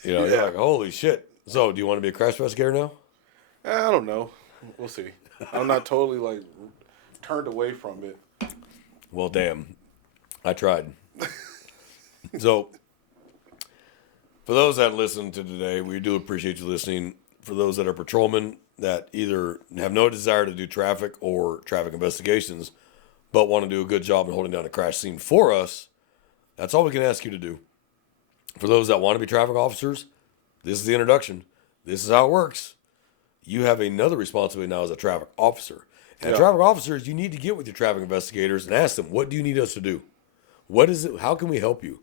You're like, holy shit. So, do you want to be a crash investigator now? I don't know. We'll see. I'm not totally like turned away from it. Well, damn. I tried. So, for those that listened to today, we do appreciate you listening. For those that are patrolmen that either have no desire to do traffic or traffic investigations, but want to do a good job in holding down a crash scene for us, that's all we can ask you to do. For those that want to be traffic officers, this is the introduction. This is how it works. You have another responsibility now as a traffic officer. And traffic officers, you need to get with your traffic investigators and ask them, what do you need us to do? What is it? How can we help you?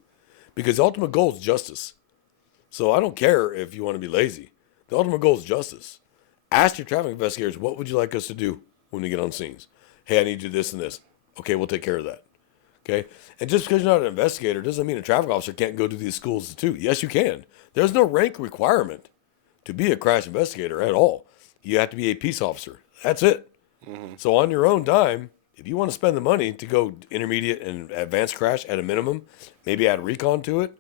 Because the ultimate goal is justice. So I don't care if you want to be lazy. The ultimate goal is justice. Ask your traffic investigators, what would you like us to do when we get on scenes? Hey, I need you to do this and this. Okay, we'll take care of that. Okay? And just because you're not an investigator doesn't mean a traffic officer can't go to these schools too. Yes, you can. There's no rank requirement to be a crash investigator at all. You have to be a peace officer. That's it. So on your own time, if you want to spend the money to go intermediate and advanced crash at a minimum, maybe add recon to it,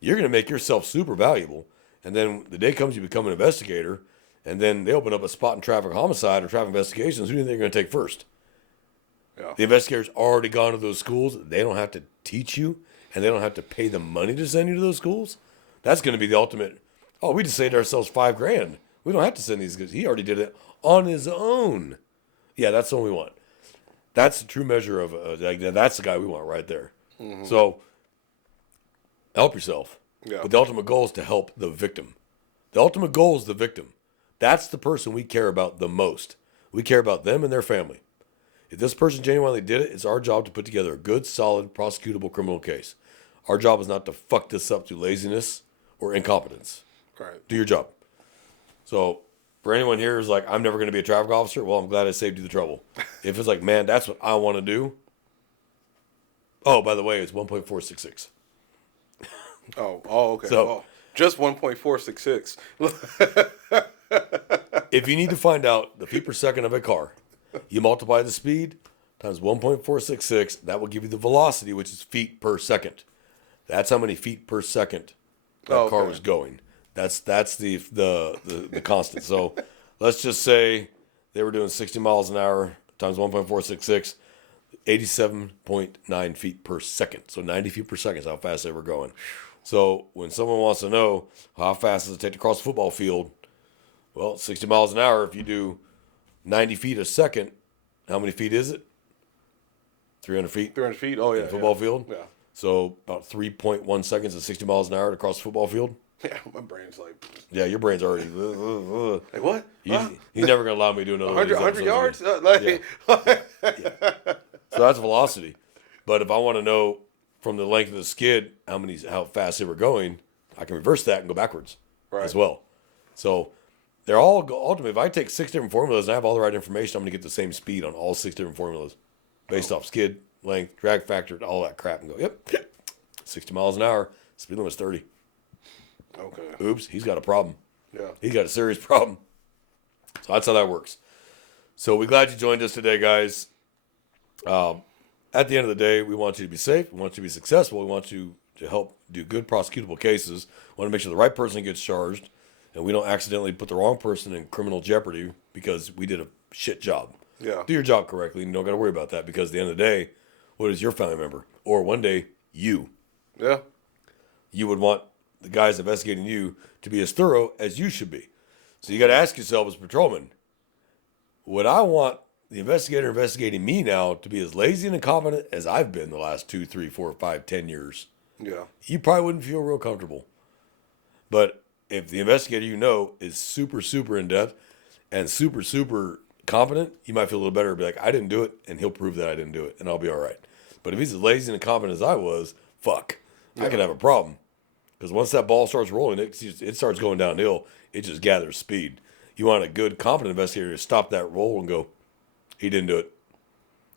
you're going to make yourself super valuable. And then the day comes you become an investigator, and then they open up a spot in traffic homicide or traffic investigations. Who do you think they're going to take first? Yeah. The investigator's already gone to those schools. They don't have to teach you, and they don't have to pay the money to send you to those schools. That's going to be the ultimate. Oh, we just saved ourselves $5,000. We don't have to send these guys. He already did it on his own. Yeah, that's the one we want. That's the true measure of that's the guy we want right there. So help yourself. Yeah. But the ultimate goal is to help the victim. The ultimate goal is the victim. That's the person we care about the most. We care about them and their family. If this person genuinely did it, it's our job to put together a good, solid, prosecutable criminal case. Our job is not to fuck this up through laziness or incompetence. Right. Do your job. So for anyone here who's like, I'm never going to be a traffic officer, well, I'm glad I saved you the trouble. If it's like, man, that's what I want to do. Oh, by the way, it's 1.466. Oh, okay. So- just 1.466. If you need to find out the feet per second of a car, you multiply the speed times 1.466. That will give you the velocity, which is feet per second. That's how many feet per second that car was going. That's the constant. So let's just say they were doing 60 miles an hour times 1.466, 87.9 feet per second. So 90 feet per second is how fast they were going. So when someone wants to know how fast does it take to cross a football field, well, 60 miles an hour, if you do 90 feet a second, how many feet is it? 300 feet? 300 feet? Oh, yeah. Football field? Yeah. So about 3.1 seconds at 60 miles an hour to cross the football field? Yeah, my brain's like... Yeah, your brain's already... Like, what? He's never going to allow me to do another 100 yards? So that's velocity. But if I want to know from the length of the skid how fast they were going, I can reverse that and go backwards as well. So they're all ultimately, if I take 6 different formulas and I have all the right information, I'm going to get the same speed on all 6 different formulas based off skid, length, drag factor, all that crap, and go, yep, 60 miles an hour, speed limit's 30. Okay. Oops, he's got a problem. Yeah. He's got a serious problem. So that's how that works. So we're glad you joined us today, guys. At the end of the day, we want you to be safe. We want you to be successful. We want you to help do good prosecutable cases. We want to make sure the right person gets charged. and we don't accidentally put the wrong person in criminal jeopardy because we did a shit job. Yeah. Do your job correctly, and you don't got to worry about that, because at the end of the day, what is your family member? Or one day, you. Yeah. You would want the guys investigating you to be as thorough as you should be. So you got to ask yourself as patrolman, would I want the investigator investigating me now to be as lazy and incompetent as I've been the last 2, 3, 4, 5, 10 years? Yeah. You probably wouldn't feel real comfortable. But if the investigator you know is super, super in-depth and super, super competent, you might feel a little better. Be like, I didn't do it, and he'll prove that I didn't do it, and I'll be all right. But if he's as lazy and incompetent as I was, fuck, I could have a problem. Because once that ball starts rolling, it starts going downhill. It just gathers speed. You want a good, competent investigator to stop that roll and go, he didn't do it.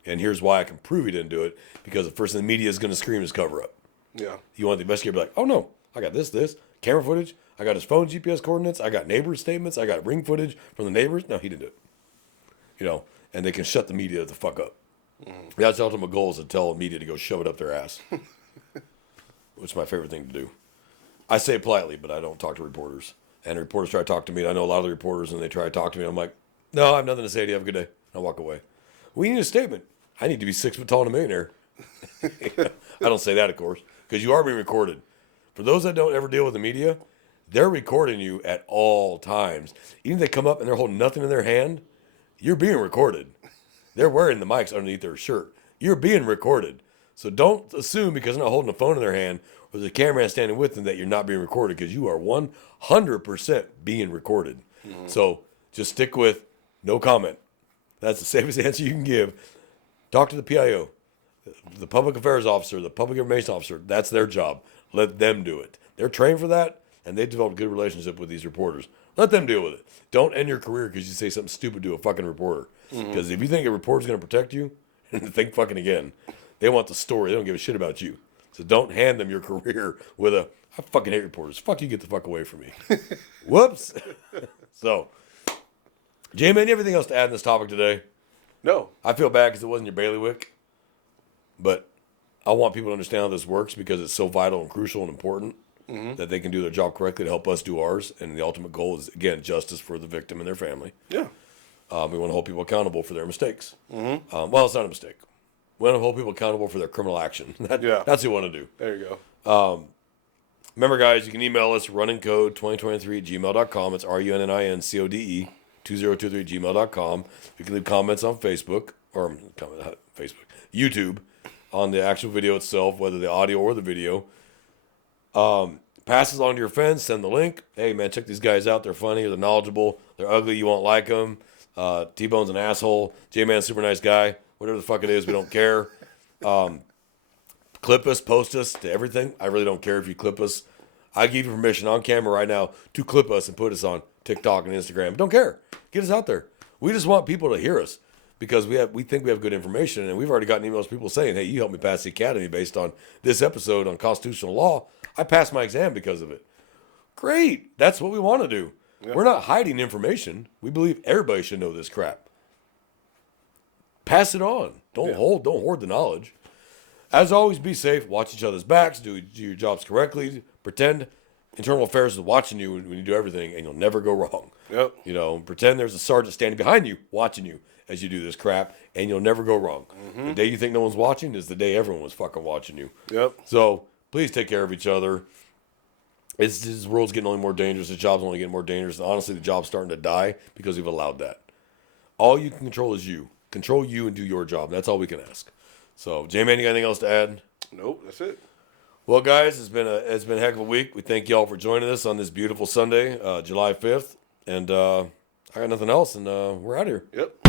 And here's why I can prove he didn't do it. Because the first thing the media is going to scream is cover up. Yeah. You want the investigator to be like, oh no, I got this, camera footage. I got his phone GPS coordinates. I got neighbor statements. I got ring footage from the neighbors. No, he didn't do it. You know, and they can shut the media the fuck up. That's the ultimate goal, is to tell the media to go shove it up their ass. Which is my favorite thing to do. I say it politely, but I don't talk to reporters. And reporters try to talk to me. I know a lot of the reporters, and they try to talk to me. I'm like, no, I have nothing to say to you. Have a good day. I'll walk away. We need a statement. I need to be 6 foot tall and a millionaire. I don't say that, of course, because you are being recorded. For those that don't ever deal with the media, they're recording you at all times. Even if they come up and they're holding nothing in their hand, you're being recorded. They're wearing the mics underneath their shirt. You're being recorded. So don't assume because they're not holding a phone in their hand or there's a cameraman standing with them that you're not being recorded, because you are 100% being recorded. So just stick with no comment. That's the safest answer you can give. Talk to the PIO, the public affairs officer, the public information officer. That's their job. Let them do it. They're trained for that, and they've developed a good relationship with these reporters. Let them deal with it. Don't end your career because you say something stupid to a fucking reporter. Because if you think a reporter's going to protect you, think fucking again. They want the story. They don't give a shit about you. So don't hand them your career with a, I fucking hate reporters. Fuck you, get the fuck away from me. Whoops. So, J-Man, anything else to add in this topic today? No. I feel bad because it wasn't your bailiwick, but I want people to understand how this works, because it's so vital and crucial and important that they can do their job correctly to help us do ours. And the ultimate goal is, again, justice for the victim and their family. Yeah. We want to hold people accountable for their mistakes. Well, it's not a mistake. We want to hold people accountable for their criminal action. That's what we want to do. There you go. Remember, guys, you can email us runningcode2023@gmail.com. It's RUNNINCODE2023@gmail.com. You can leave comments on Facebook, or YouTube, on the actual video itself, whether the audio or the video. Pass it along to your friends. Send the link. Hey, man, check these guys out. They're funny. They're knowledgeable. They're ugly. You won't like them. T-Bone's an asshole. J-Man's super nice guy. Whatever the fuck it is, we don't care. Clip us, post us to everything. I really don't care if you clip us. I give you permission on camera right now to clip us and put us on TikTok and Instagram. Don't care. Get us out there. We just want people to hear us, because we think we have good information, and we've already gotten emails from people saying, hey, you helped me pass the academy based on this episode on constitutional law. I passed my exam because of it. Great. That's what we want to do. Yeah. We're not hiding information. We believe everybody should know this crap. Pass it on. Don't hoard the knowledge. As always, be safe. Watch each other's backs. Do your jobs correctly. Pretend internal affairs is watching you when you do everything, and you'll never go wrong. Yep. You know, pretend there's a sergeant standing behind you, watching you as you do this crap, and you'll never go wrong. The day you think no one's watching is the day everyone was fucking watching you. Yep. So please take care of each other. This world's getting only more dangerous. The job's only getting more dangerous. And honestly, the job's starting to die because we've allowed that. All you can control is you. Control you and do your job. That's all we can ask. So, J-Man, you got anything else to add? Nope, that's it. Well, guys, it's been a heck of a week. We thank you all for joining us on this beautiful Sunday, July 5th. And I got nothing else, and we're out of here. Yep.